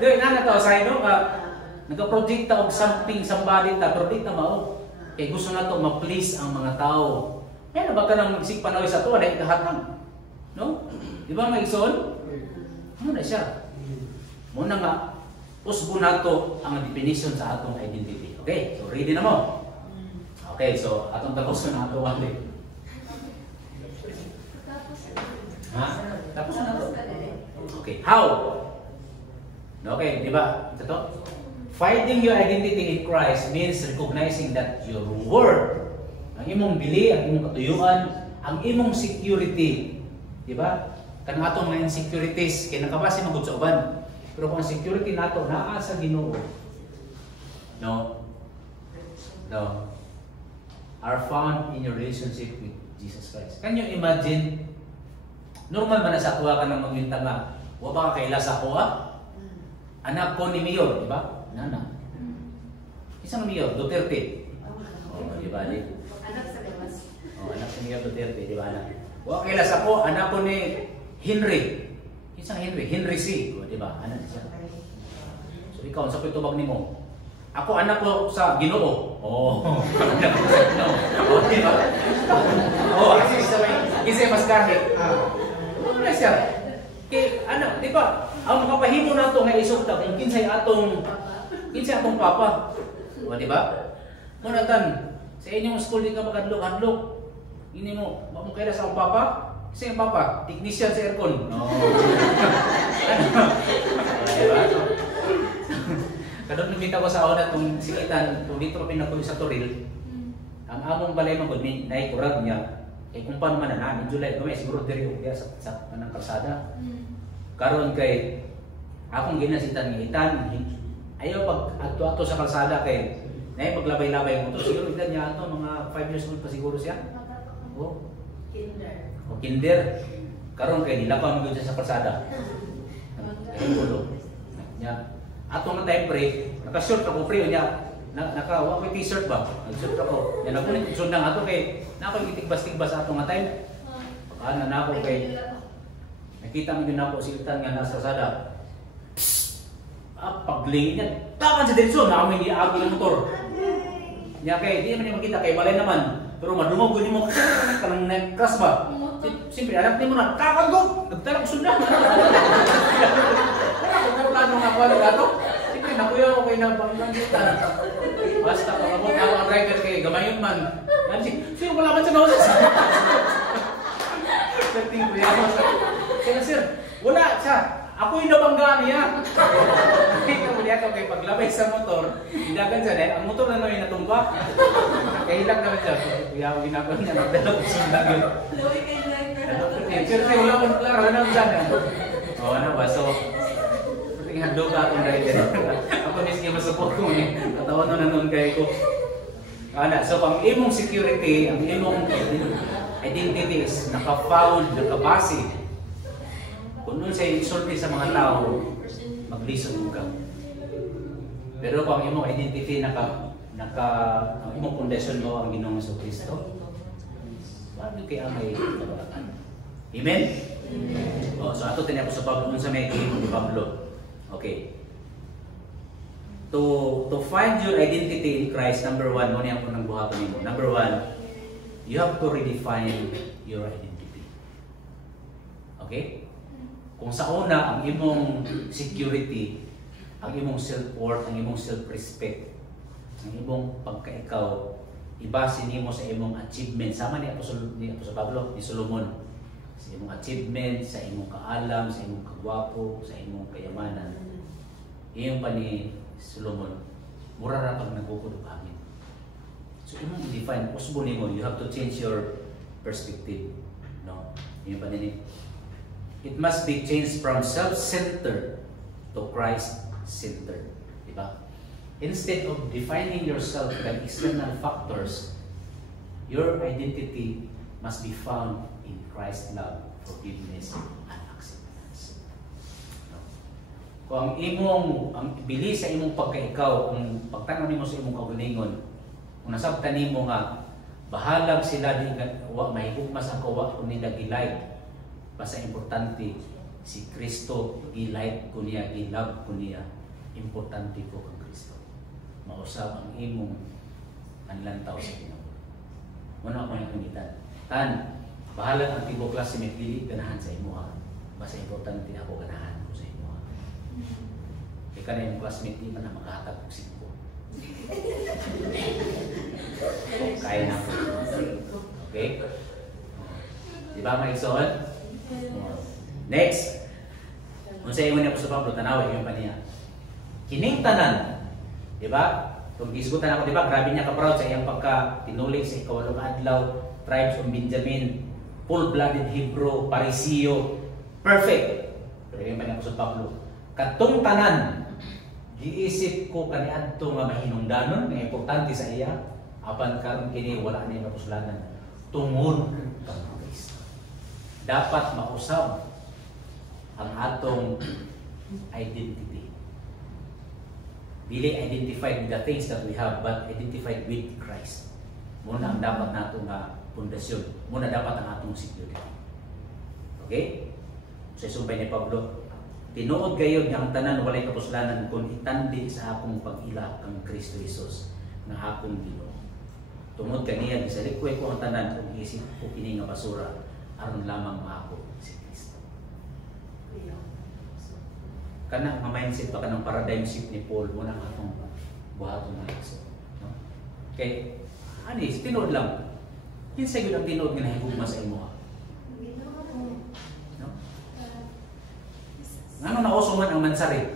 Di na to sa ino ka. Nagka-project ta og something somebody ta, project ta mao. Kay gusto na to ma-please ang mga tao. Kaya na ba ka nang magsig panawis sa to, dahil kahatang? No? Di ba mga igsoon? Ano na siya? Muna nga, usbo na to ang definition sa atong identity. Okay, so ready na mo? Okay, so atong tapos na ato one day. Ha? Tapos na to. Okay, how? Okay, di ba? Ito to. Finding your identity in Christ means recognizing that your word, ang imong bili, ang imong katuyuan, ang imong security, di ba? Kanang atong mga insecurities, kaya nakabase magud sa uban. Pero kung ang security nato naa sa Ginoo, no, are found in your relationship with Jesus Christ. Can you imagine? Normal ba na sa tuwa ka ng magbinta nga, wa ba ka kaila sa ako anak ko ni Mayor, di ba? Nana. Isang Mayor, Duterte. Di ba? Anak sa labas. Anak si Mayor Duterte, di ba? Wa kaila sa ako, anak ko ni Henry. Isang Henry C. Di ba? Anak siya. So ikaw, sa pitubag ni mo, ako anak ko sa Ginoo. Oh, anak ko sa Ginoo. Oh, di ba? Oh, kasi mas kahit. Ano na siya? Kaya, ano, di ba? Ang makapahimo na ito nga isukta kung kinsay atong papa. O, di ba? Munatan, sa inyong school di ka magkadlok-hadlok. Hindi mo, mo kaya sa akong papa? Kasi yung papa, technician sa aircon. No. Diba? Kadon lumita ko sa una itong sikitan, kung dito ko pinakuyo sa Toril, ang among balay magod, naikurag niya. Eh kung paano man na namin, July, gawin, siguro diri o sa kanang kalsada. Karon kay, akong ginasitan ng itan, ayaw pag ato sa kalsada kay, na paglabay-labay mo to, siguro itan niya ito, mga 5 years old pa siguro siya. O kinder. Karon kay nilapa mo siya sa kalsada. Kaya ulo. Nya atong time pre, naka-short ako pre niya. Naka-wa ko t-shirt ba? Nag-short ako. Nya nakulit sundang ato kay nako gitigbas-tigbas atong nga time. Ana na ako kay nakita mo din ako si Utan nga nasa kalsada. Pagling niya, takan sa direksyon na kami ni-abi ng motor. Nya kay di man makita kay balay naman. Pero madungog ko mo kanang neck-crash ba? Siyempre, alam niyo mo na, kakagod! Nagtalang sundan! Kung plano nga wala gato, siyempre, nakuya ko kayo na panggangitan. Basta, pagkabot na ang driver kay gamayon man. Sino wala man sa bawasas? Kaya sir, wala siya. Ako yung nabangga niya. niya ako kay paglabay sa motor, hilagan siya dahil ang motor na naman yung natumba. Kahilag naman siya. Kaya ang ginagawa niya, nagdala ko sundag yun. Pero wala ko klaro, ano ang sana? O ano ba, so, handog ka akong rider. Ako miski masupot ko eh. Katawan na nun kay ko. So ang imong security, ang imong identity is naka-found, nakabase. Kung nun siya insulti sa mga tao, mag-listen ka. Pero kung ang imong identity, ang imong kondisyon mo ang Ginoong Jesucristo, wala kaya may kabalakan. Amen? So ato tiniya ko sa Pablo, sa may ni Pablo. Okay. To find your identity in Christ, number one, muna yung unang buhaton nimo. Number one, you have to redefine your identity. Okay? Kung sa una, ang imong security, ang imong self-worth, ang imong self-respect, ang imong pagkaikaw, ibase nimo sa imong achievement. Sama ni Apostol Pablo, ni Solomon. Sa imong achievement, sa imong kaalam, sa imong kagwapo, sa imong kayamanan. Iyon pa ni Solomon, mura ra pag nagukod og hangin. So imong i-define, possible nimo, you have to change your perspective. No? Iyon pa ni. It must be changed from self-centered to Christ-centered. Diba? Instead of defining yourself by external factors, your identity must be found in Christ's love, forgiveness, and acceptance. No? Kung ang bilis sa imong pagkaikaw, ang pagtanaw nimo sa imong kaugalingon, kung nasabtan nimo nga bahalag sila di wa mahigugmas ang kawa kun nila gilay, basta importante si Kristo, gilight ko niya, gilove ko niya, importante ko kang Kristo. Mausap ang imong panlantaw sa Ginoo. Muna ako yung kunitan. Bahala ang tibo klase may pili ganahan sa imo ha. Basta importante ako ganahan ko sa imo ha. Ika na yung classmate di man na makahatag og singko. Kaya na po. Okay? Di ba mga igsoon? Next. Kung sa iyo niya po sa Pablo, tanawin yung pa niya. Kining tanan. Di ba? Kung gisgutan ako, di ba? Grabe niya ka-proud sa iyang pagka-tinulig sa ikawalong adlaw, tribes of Benjamin, full-blooded Hebrew, Parisio, perfect. Pero yung pa niya po sa Pablo. Katong tanan, giisip ko kaniadto nga mahinungdanon, nga importante sa iya, apan karon kini wala ni kapuslanan. Tungod kang Kristo. Dapat mausab ang atong identity. Dili identified with the things that we have, but identified with Christ. Muna ang dapat nato nga pundasyon. Muna dapat ang atong security. Okay? Sa sumbay ni Pablo, tinuod gayud nga ang tanan walay kapuslanan kung itandi sa akong pag-ila kang Kristo Jesus nga akong Ginoo. Tungod kaniya gisalikoy ko ang tanan ug isip ko kini nga basura aron lamang maako si Kristo. Kana nga mindset pa kanang paradigm shift ni Paul muna ang atong buhaton na iso. No? Kay ani tinuod lang. Kinsa gyud ang tinuod nga nahigugma sa imo? No? Ano nausuman ang mansari?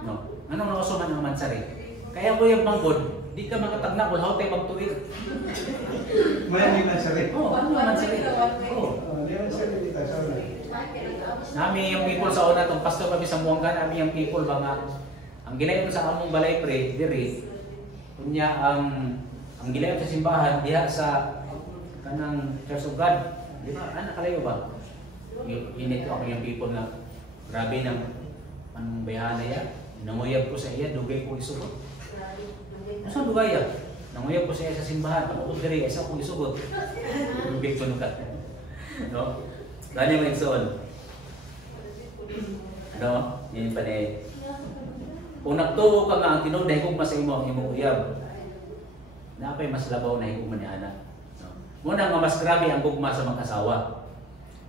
No. Ano nausuman ang mansari? Kaya ko yung banggod, di ka makatagna kung how tayo magtuwid. May mansari. Oo, ano mansari? Oo. May mansari dito, sorry. Nami yung people sa una, itong pastor kami sa Muangga, nami yung people ba nga, ang gilayon sa among balay pre, diri, kunya ang gilayon sa simbahan, diha sa kanang Church of God, di ba? Ano kalayo ba? Init ako yung people na grabe ng anong bayana yan. Nanguyab ko sa iya, dugay ko isugot. Saan dugay yan? Nanguyab ko sa iya sa simbahan, pag-uod diri, isa ko isugot. Dugay ko nukat. No? Gani mo igsoon. Ano? Yan pa na kung nagtuo ka nga ang tinuod na higugma sa imo, ang imong uyab, napay mas labaw na higugma ni anak. No? Muna nga mas grabe ang gugma sa mga asawa.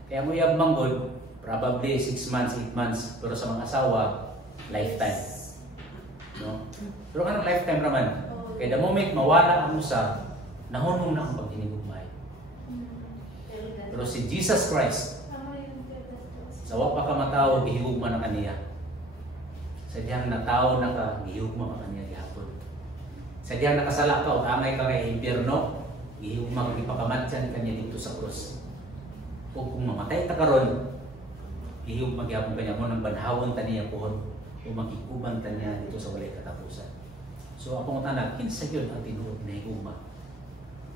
Kaya mo uyab manggod, probably 6 months, 8 months, pero sa mga asawa, lifetime. No? Pero kanang lifetime naman. Kaya the moment mawala ang usa, nahunong na ang paghinigugmay. Pero si Jesus Christ, sa wa pa ka matawag, ihigugma na kaniya. Sa diyang na tao nakagihugma ka kanya gihapon. Sa diyang nakasala ka o amay ka kay impyerno, gihugma ka ipakamatyan kanya dito sa krus. O kung mamatay ta karon, gihugma gihapon kanya mo ng banhawon ta niya pohon o makikuban ta niya dito sa walay katapusan. So akong tanan, kinsa gyud ang tinuod na higugma?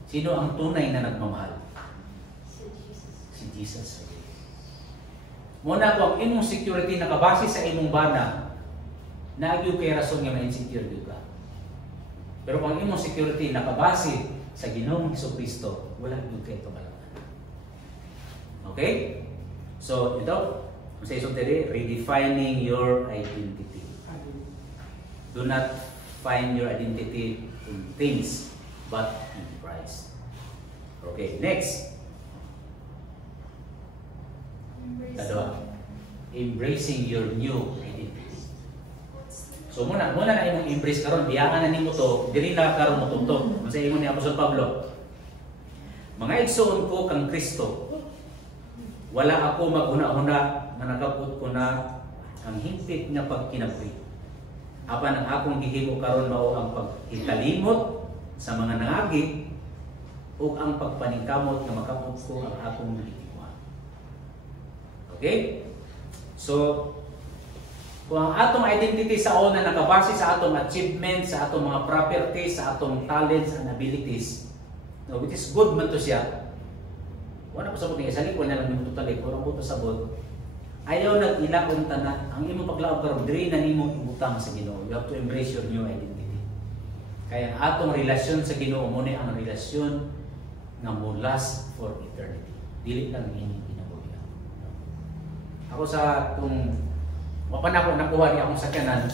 Sino ang tunay na nagmamahal? Si Jesus. Muna ko ang imong security nakabase sa imong bana, naagyo kay rason nga ma-insecure gyud ka. Pero kung ang imong security nakabase sa Ginoong Hesukristo, wala gyud kay tumalangan. Okay? So ito, sa isang tiri, redefining your identity. Do not find your identity in things, but in Christ. Okay, next. Kadua, embracing your new identity. So muna na imong embrace karon, biyaan na nimo to, diri na karon mo tugtog. Unsa ingon ni Apostol Pablo? Mga igsoon ko kang Kristo. Wala ako maguna-una nga nakabut ko na ang hingpit nga pagkinabuhi. Apan ang akong gihimo karon mao ang paghitalimot sa mga nangagi ug ang pagpaningkamot nga makabut ko ang akong gihimo. Okay? So, kung ang atong identity sa una nakabase sa atong achievements, sa atong mga properties, sa atong talents and abilities, no, which is good man to siya. Wala ko sabot niya, isali ko na lang yung tutalik, kurang ko to sabot. Ayaw nag-ilaon tanan, ang imong paglaog karon diri na nimo ibutang sa Ginoo. You have to embrace your new identity. Kaya ang atong relasyon sa Ginoo mo ni ang relasyon nga mo last for eternity. Dili lang ini kinabuhi. Ako sa kung wapan ako nakuha ni akong sakyanan.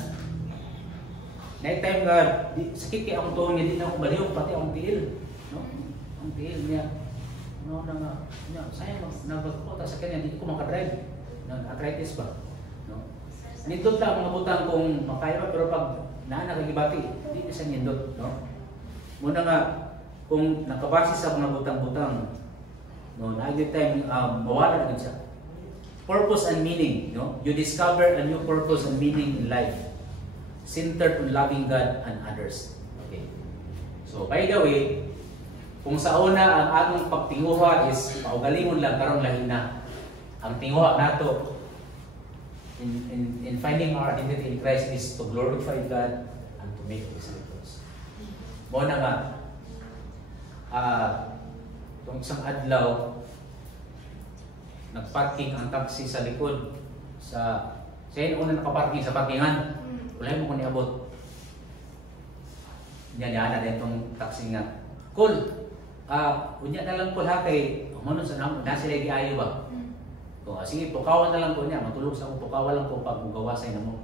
Night time nga sakit kay akong tuon niya di na ako baliw pati akong tiil, no? Ang tiil niya. No na sayang nagpakota sa kanya di ko makadrive. Arthritis ba? No? Nindot lang mga butang kung makaya pero pag nakagibati, hindi na siya nindot. No? Muna nga, kung nakabase sa mga butang-butang, no, na-every time mawala na siya. Purpose and meaning. No? You discover a new purpose and meaning in life centered on loving God and others. Okay. So, by the way, kung sa una ang atong pagtinguha is paugalingon lang karong lahina. Ang tinguha nato in finding our identity in Christ is to glorify God and to make disciples. Mo na nga, itong isang adlaw, nagparking ang taxi sa likod. Siya yung una nakaparking sa parkingan. Wala mo kung niabot. Yan na itong taxi nga. Cool. Unya na lang cool ha kay umunod sa namo. Nasa lagi ayo ba? Kung sige, pukawan na lang ko niya. Matulog sa akong pukawan lang ko pag magawasay na mo.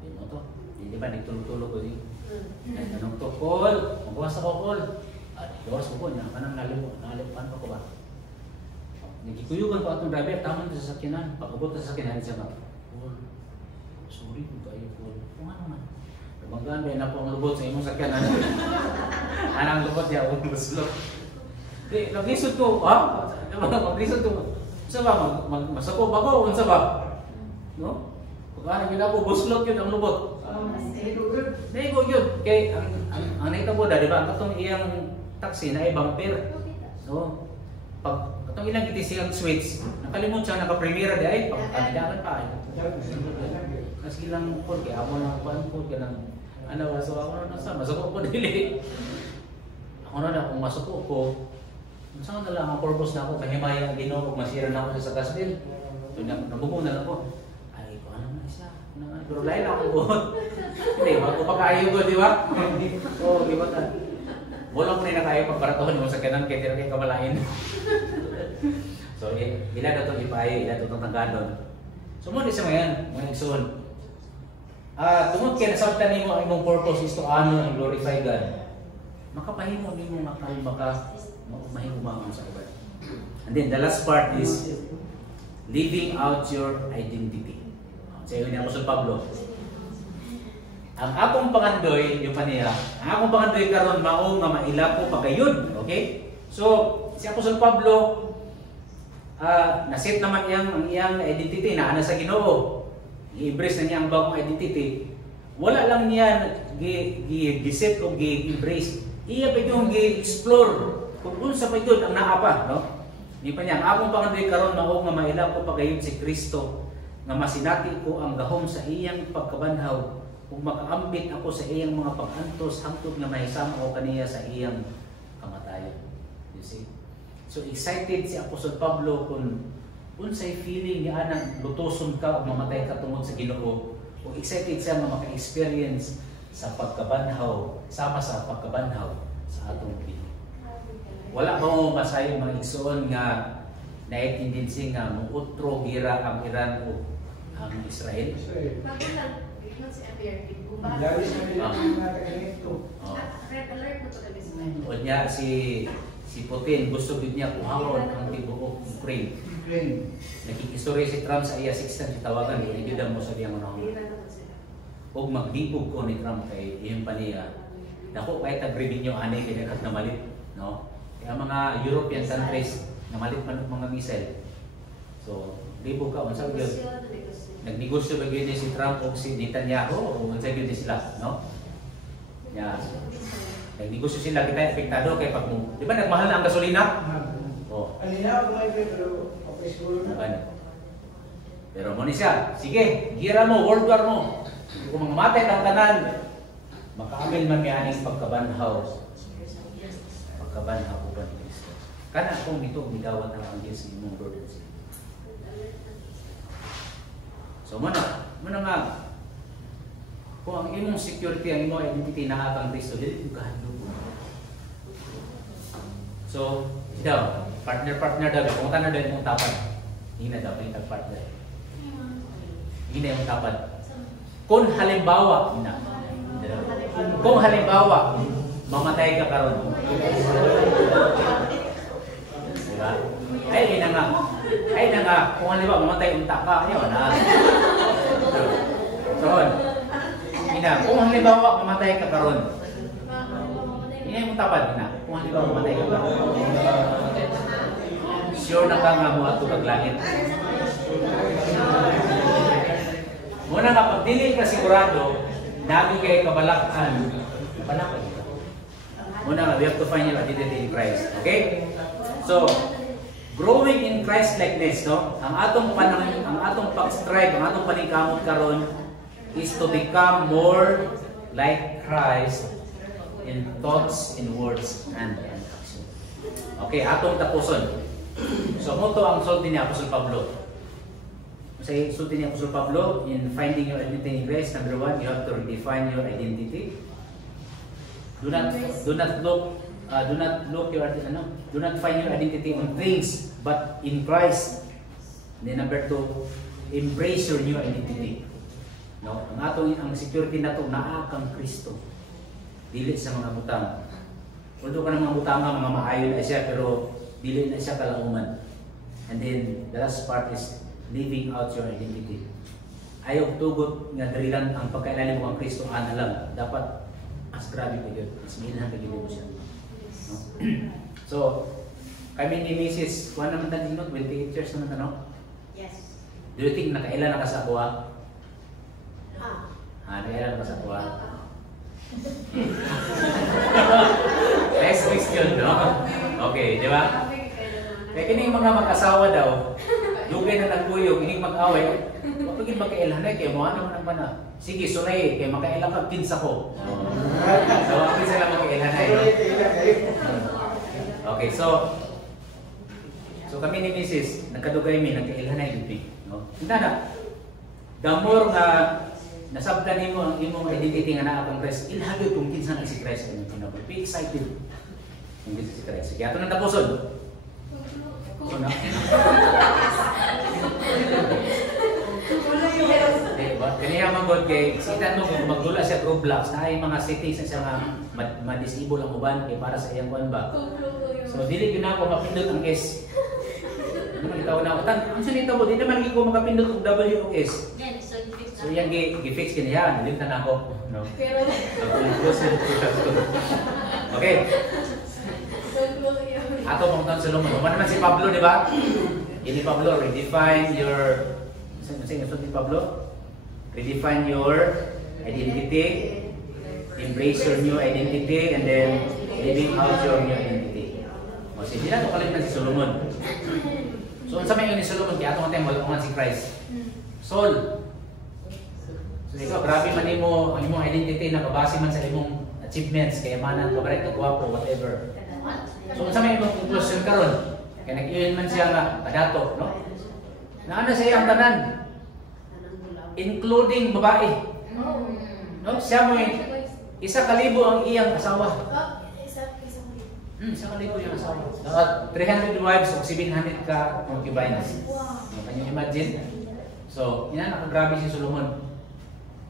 Hindi mo to. Hindi ba nagtulog-tulog ko din? Anong to? Cool. Magawas ako cool. Gawas ko po niya. Anong nalipan pa ko ba? Nagkikuyugan ko atong driver. Tama na sa sakyanan. Pag-abot na sa sakyanan siya ba? Cool. Sorry kung kayo cool. Kung ano man. Lumanggan ba na po ang lubot sa imong sakyanan. Anang lubot niya. Huwag maslok. Nag-lisod ko. Nag-lisod ko. Sa ba? Masako ba ko? Unsa ba? No? Kung ano ginako, buslot yun ang lubot. Naigo yun. Kaya ang naitabo da, di ba? Ang katong iyang taxi na bumper. No? Pag katong ilang itisiyang switch, nakalimot siya, naka-premiere di ay, pagkanidaman pa. Nas ilang po, kaya ako lang kuhan po, kaya nang ano, so ako na nasa, masako ko dili. Ako na, kung masako ko, saan na lang ang purpose na ako, kahimaya ang Ginoo kung masira na ako sa kasbil. So, nabumo na lang ko. Ay, kung ano na isa. Pero lain ako po. Hindi, magpapakayo ko, di ba? Oo, di ba ka? Bulong ko na kayo pagbaratohan mo sa kanan, kaya tira kayo kamalain. So, ila na ito ipayo, ila ito itong tanggadon. So, muna isa ngayon, mga igsoon. Tungod kaya nasabtan niyo ang imong purpose is to honor and glorify God. Makapahimo niyo mahingumang sa iba. And then the last part is living out your identity. Sa iyo ni Apostol Pablo. Ang akong pangandoy, yung paniya, ang akong pangandoy karon mao nga maila ko pagayod. Okay? So, si Apostol Pablo, naset naman ang iyang identity na ana sa Ginoo. i-embrace na niya ang bagong identity, wala lang niya gi-set o gi-embrace. Iya pa yung gi-explore kung unsa pa yun ang naapa, no? Di pa niya, ang akong pangandoy karon mao nga mailaw ko pagayon si Kristo, nga masinati ko ang gahom sa iyang pagkabanhaw, kung makaambit ako sa iyang mga pag-antos, hangtod nga mahisama ko kaniya sa iyang kamatayon. You see? So excited si Apostol Pablo kung unsay feeling niya anang lutoson ka o mamatay ka tungod sa Ginoo, o excited siya nga maka-experience sa pagkabanhaw, sama sa pagkabanhaw sa atong Ginoo. Wala mo masayo mga igsoon nga naitindinsing nga muutro gira ang Iran o ang Israel. Magulang, ikot si Apir, Lalo sa nila nakaganito. red alert mo to kami sa O niya si Putin gusto gid niya kuhawon ang tibuok Ukraine. Ukraine. Nakikistorya si Trump sa iya 6 si tawagan ni gyud mo sa diyang manahon. Og magbibog ko ni Trump kay iyang paniya. Dako kay tag-revenue ani kay kat na malit, no? Kaya mga European countries na malit man mga missile. So, libog ka unsa gyud nagnegosyo ba gyud si Trump o si Netanyahu o unsa gyud sila, no? Ya. Nagnegosyo sila kita apektado kay pag di ba nagmahal na ang gasolina? Oh. Alina ako may pero okay siguro na. Pero mo ni siya, sige, gira mo, world war mo. Kung mamamatay kang tanan, makaamil man kay aning pagkabanhaw. Pagkabanhaw uban ni Kristo. Kana akong dito bigawat ang Diyos sa imong Lord and Savior. So muna nga, kung ang imong security, ang imong identity na kang Kristo, dili mo kahadlok. So, daw, partner daw, kung tanan daw imong tapat, hindi na daw, hindi partner. Hindi na imong tapat. Kung halimbawa, mamatay ka karon. Diba? Ay na nga, kung halimbawa mamatay unta ka, ayaw na. So, kung halimbawa mamatay ka karon, hindi na imong tapat na. Kung halimbawa mamatay ka karon, sure na ka nga mo ato kaglangit. Muna nga, pag dili ka sigurado, nabi kay kabalakan, panakot. Muna nga, we have to find your identity in Christ. Okay? So, growing in Christ likeness, no? Ang atong pag-strive, ang atong paningkamot karon is to become more like Christ in thoughts, in words, and in action. Okay, atong tapuson. So, moto ang sulti ni Apostol Pablo. Sa sulti ni Apostol Pablo, in finding your identity in Christ, number 1, you have to redefine your identity. Do not find your identity on things, but in Christ. Then number 2, embrace your new identity. No, ang security nato naa kang Kristo. Dili sa mga butang. Although ka ng mga butang mga maayo na siya, pero dili na siya kalauman. And then the last part is living out your identity. Ayaw tugot nga dalilan ang pagkailalim mo ang Kristo ana lang. Dapat as grabe ka yun. Mas minhan ka yun mo siya. No? So, kami ni Mrs. Juan naman tayo 28 years naman ano? Yes. Do you think nakailan na ka sa kuha? Nakailan na ka sa kuha? Next question, no? Okay, di ba? Kaya kining mga mag-asawa daw, dugay na nagkuyog, hinig mag-away, mapagin magkailanay, kaya mo naman ang pana. Sige, sunay, kaya makailang ka, kinsa ko. So, akin sila magkailanay. Okay, so kami ni Mrs. nagkadugay mi, nagkailanay yun. No? Hindi na, the more nga nasabdan nimo ang imong identity nga naa kang Christ, ilhagyo kung kinsa na si Christ. Be excited kung kinsa si Christ. Sige, ato nang tapuson. Kaniya magod kay sitan mo kung magdula siya Roblox na ay mga settings na siya ma-disable ang uban kay para sa iyang kuan ba. So dili gyud na ako mapindot ang S. Ano man itaw na utan. Ang sunita mo di naman ko makapindot og W o S. So yang gi-fix kiniya, dilit na ako. No. Okay. Ato mong tan Solomon. Human naman si Pablo, di ba? Ini Pablo, redefine your... Sino si Pablo? redefine your identity, embrace your new identity, and then living out your new identity. O sige, hindi na ito kalimtan si Solomon. So, sa mga yun ni Solomon, kaya itong atay malakungan si Christ. Saul. So, ikaw, grabe man mo ang imong identity, nakabase man sa imong achievements, kayamanan, kabaret, kagwapo, whatever. So, sa mga imong conclusion karon, kaya nag-iyon man siya nga, padato, no? Naano siya ang tanan, including babae. No? Siya mo isa kalibo ang iyang asawa. Isa kalibo yung asawa. 300 wives o 700 ka concubines. Can you imagine? So, ina nakagrabe si Solomon.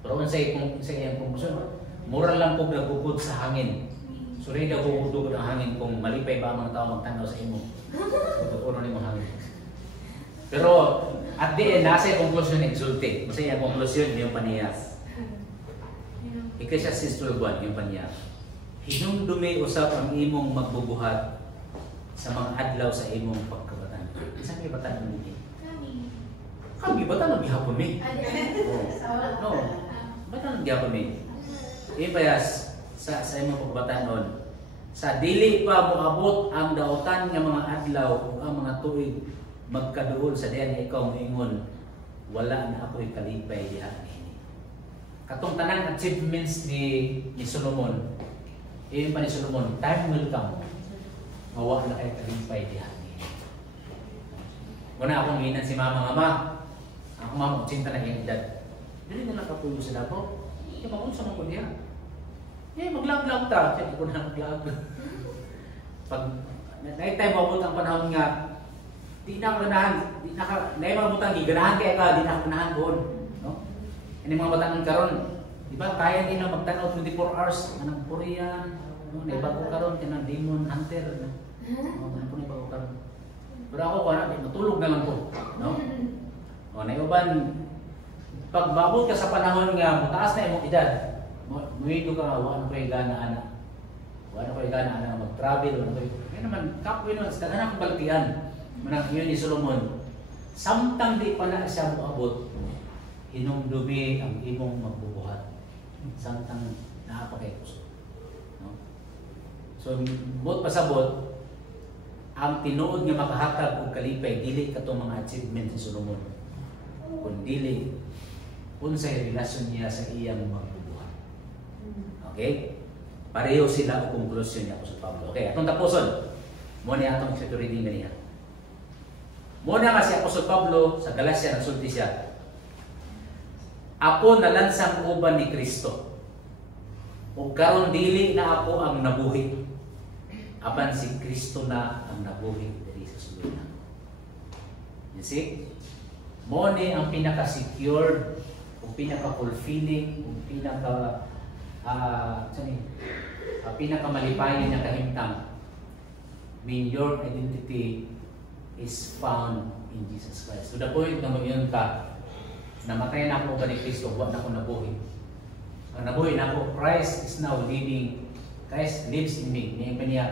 Pero sa iyang conclusion, mura lang po nagpupod sa hangin. Suri daw pupudugod ang hangin kung malipay ba ang mga tao magtanaw sa imo. Pupuro ni mo hangin. Pero at the end, nasa yung conclusion exulting. Kasi yung conclusion yung paniya. Ecclesiastes 12:1 yung paniya. Hinumdumi usap ang imong magbubuhat sa mga adlaw sa imong pagkabatan. Isa may batan mo nito? Kami batan ang gihapon mi. No. Batan ang gihapon mi. Ipayas sa imong pagkabatanon. Sa dili pa moabot ang daotan nga mga adlaw o ang mga tuig magkaduol sa diyan nga ikaw moingon wala na ako'y kalipay diha. Katong tanang achievements ni Solomon, iyon pa ni Solomon, time will come, mawa na kayo kalipay diha. Muna akong hinan si mama, ako mama, 80 na yung edad. Dili na nakapuyo sa dapo, kaya maunsa mo ko diha. Maglag-lag ta, siya ko na maglag. Pag na-time mabot ang panahon nga, di na ako ganahan, naimabutang giganahan kaya ka, di na ako ganahan doon. No? Ini mga bataan karon, di ba, kaya din na magtanaw 24 hours, anang Korean, no? Naibago karon, kanang demon hunter, no? Ano naibago karon. Pero ako ko na, matulog na lang ko. No? O, naiuban, pag babot ka sa panahon nga, mataas na imong edad, muhido ka, wala na kayo gana, anak. Wala na kayo gana, anak, mag-travel, wala kayo. Kaya naman, kapoy naman, sa tanan akong baltian. Manang yun ni Solomon, samtang di pa na siya moabot, hinumdumi ang imong magbubuhat. Samtang naapakay puso. No? So, bot pasabot, ang tinuod nga makahatag og kalipay, dili katong mga achievement ni Solomon. Kung dili, unsay relasyon niya sa iyang magbubuhat. Okay? Pareho sila ang konklusyon niya po sa Pablo. Okay, atong tapuson. Muna atong security nga niya. Muna nga si Apostol Pablo sa Galacia nagsulti siya. Ako nalansang uban ni Kristo. Ug karon dili na ako ang nabuhi. Apan si Kristo na ang nabuhi diri sa sulod. You see? Mo ni ang pinaka-secure, o pinaka-fulfilling, o pinaka-malipayon na kahimtang. Mean your identity is found in Jesus Christ. To the point na magyon ka, namatay na ako ba ni Kristo, huwag na ako nabuhi. Ang nabuhi na ako, Christ is now living, Christ lives in me. Ngayon pa niya,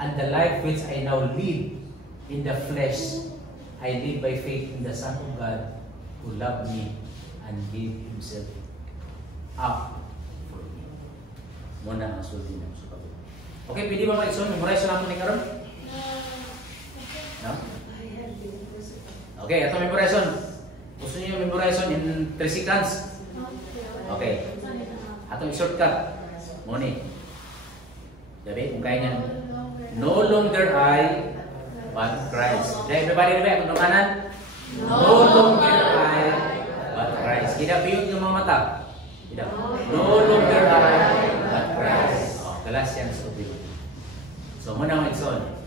and the life which I now live in the flesh, I live by faith in the Son of God who loved me and gave Himself up for me. Muna ang sulti ng sukat. Okay, pwede ba ma-exon? Memorize na naman ni karon? No? Okay, ito memorization. Gusto niyo memorization in 3 seconds? Okay. Atong shortcut. Muni. Jadi, kung kaya niyan. No longer I, but Christ. Jadi, everybody diba? Kung namanan? No longer I, but Christ. Kita biyot ng mga mata. Kita. No longer I, but Christ. Galatians 2:1. So, muna ang exon.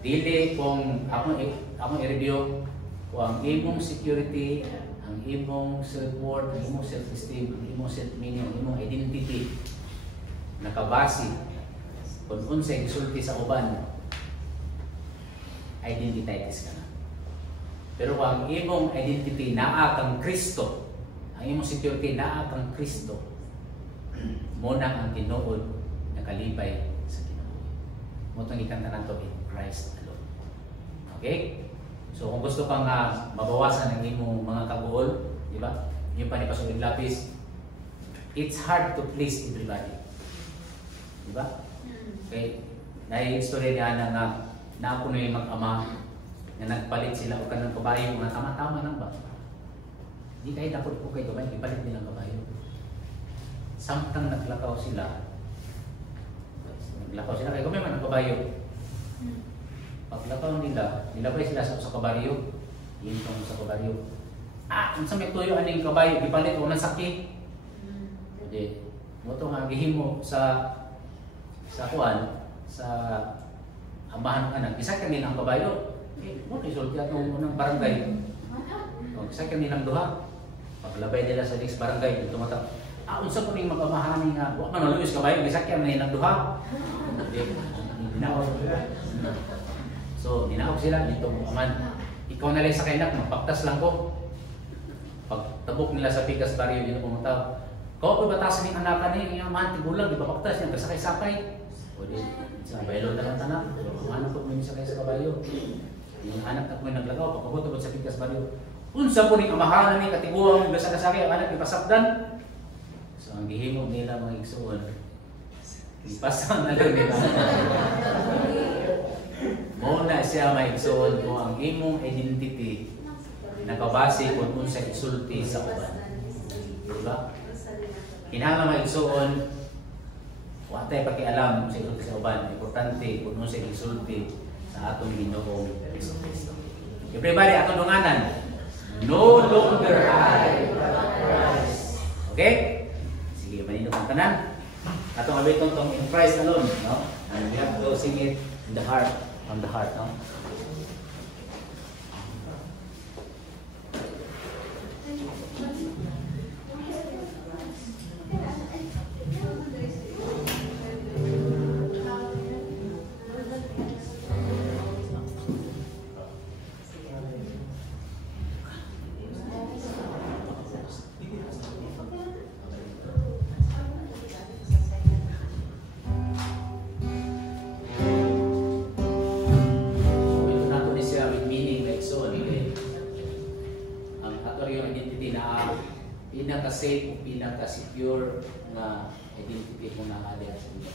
Dili kung akong i-review kung ang imong security, ang imong self-worth, ang imong self-esteem, ang imong self-meaning, ang imong identity nakabase kung unsay gisulti sa uban, identititis ka na. Pero kung ang imong identity naa kang Kristo, ang imong security naa kang Kristo, muna ang tinuod na kalipay sa kinabuhi. Motong ikanta nato in Christ alone. Okay? So kung gusto kang mabawasan ang imong mga kagool, di ba? Yung panipasok ng lapis, it's hard to please everybody. Di ba? Okay, nai-istorya niya na ako na yung mag-ama na nagpalit sila o kanang kabayo, mga tama-tama lang ba? Hindi kayo dapat po kayo gabay, ipalit nilang kabayo. Samtang naglakaw sila kayo gabay man ang kabayo. Paglakaw nila, nilabay sila sa kabayo. Yun itong sa kabayo. Kung sa may tuyo, aning kabayo, ipalit o nasakit. Hindi. Mo ito nga, gihimo sa kuan, sa amahan ng anak. Isa kami ng kabayo. Mo resulti atong unang barangay. Isa kami ng duha. Paglabay nila sa next barangay, tumatap. Unsa po ning mag-amahan nga, wa man luis kabayo, isa kami ng duha. Ninakaw sila. So, ninakaw sila dito mo aman. Ikaw na lang sa kainak, magpaktas lang ko. Pag tabok nila sa Pikas Barrio, dito pumunta. Kau ko batasan ng anakan niya, yung aman, tigulang, di ba paktas niya, kasakay-sakay. O di, sa bailo na lang tanak. Anak ko may sakay sa kabayo. Yung anak na ko may naglagaw, pagkabot sa Pikas Barrio. Unsa po ning amahanan ni katiguang kasakay ang anak ipasakdan. So, ang gihimo nila mga igsuon, ipasang na lang nila. Muna siya maigsuon kung ang imong identity nakabase kung unsa isulti sa uban. Diba? Kinahanglan maigsuon, wa tay pakialam sa isulti sa uban. Importante kung unsa isulti sa atong Ginoong Jesucristo. Everybody, atong dunganan. No longer I, but Christ. Okay? Sige, maninok ang tanan. Atong abiton tong in Christ alone, no? And we have to sing it in the heart, from the heart, no? Pinaka-safe o pinaka-secure na identity mo na aliyah sa iyo.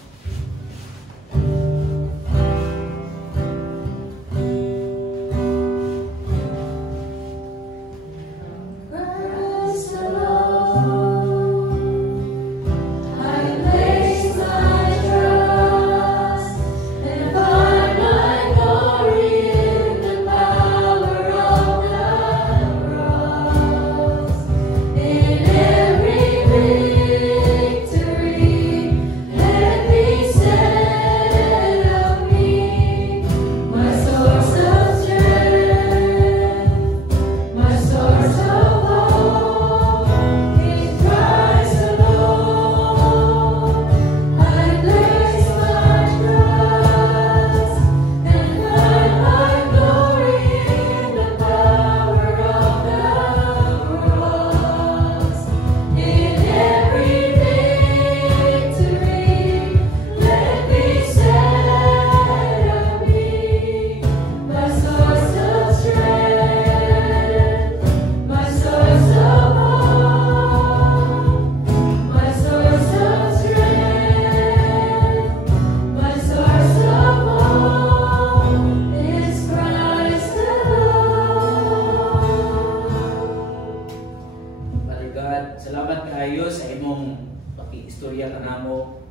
Salamat kayo sa imong paki-istorya kanamo.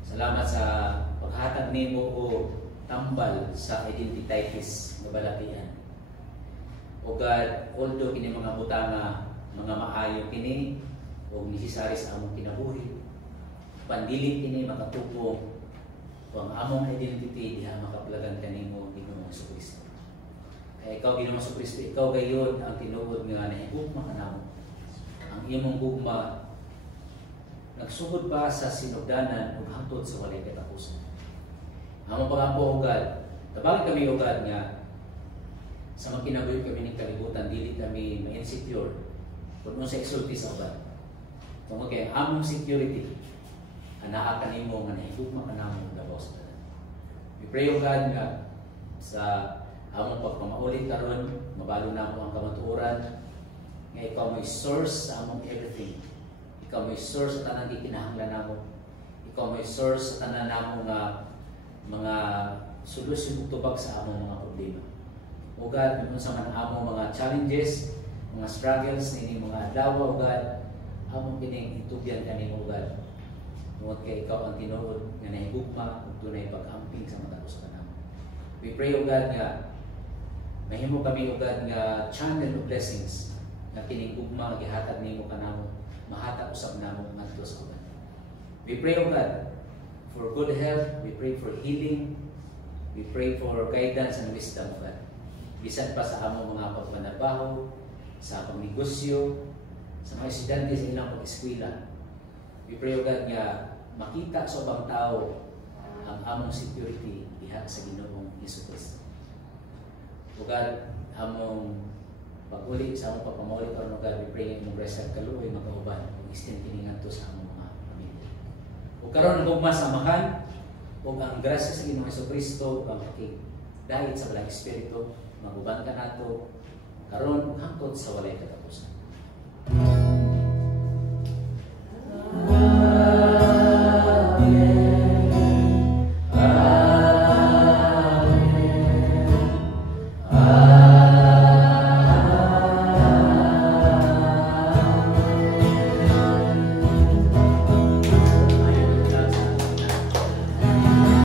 Salamat sa paghatag nimo o tambal sa identities nga balatian. O God, although kini mga butanga mga maayo kini o necessary sa among kinabuhi, pandilit kini makatupong o ang among identity diha makaplagan kanimo Ginoong Jesucristo. Kaya ikaw Ginoong Jesucristo, ikaw gayon ang tinuod nga nahigugma kanamo. Ang imong gugma nagsugod pa sa sinugdanan ug hangtod sa walay katapusan. Among pagampo o God, tabagin kami o God nga sa magkinabuhi kami ng kalibutan, dili kami ma-insecure kung sa isulti sa uban. Tungod kay among security, anaa kanimo nga nahigugma kanamo labaw sa tanan. We pray o God nga sa among pagpamaulit karon, mabalo na mo ang kamatuoran nga ikaw may source sa among everything. Ikaw may source sa tanang gikinahanglan namo. Ikaw may source sa tanan namo nga mga solusyon ug tubag sa among mga problema. O God, kung sa man among mga challenges, mga struggles nini mga adlaw, o God, among kining itugyan kani o God. Tungod kay ikaw ang tinuod nga nahigugma ug dunay pag-amping sa matag usa kanamo. We pray o God nga mahimo kami o God nga channel of blessings nga kining gugma nga gihatag nimo kanamo, mahatag usab namo ngadto sa uban. We pray o God for good health, we pray for healing, we pray for guidance and wisdom o God. Bisan pa sa among mga pagmanabaho, sa pangnegosyo, sa mga estudyante sa ilang pag-eskwela. We pray o God nga makita sa ubang tao ang among security diha sa Ginoong Hesus. O God, among pag-uli sa among pagpamaulit karon o God, we pray nga imong grace ug kaluoy magkauban ug extend ngadto sa among mga pamilya. O karon ang gugma samahan ug ang grasya sa Ginoong Hesukristo ug ang dahil sa Balang Espiritu maguban ka nato karon hangtod sa walay katapusan.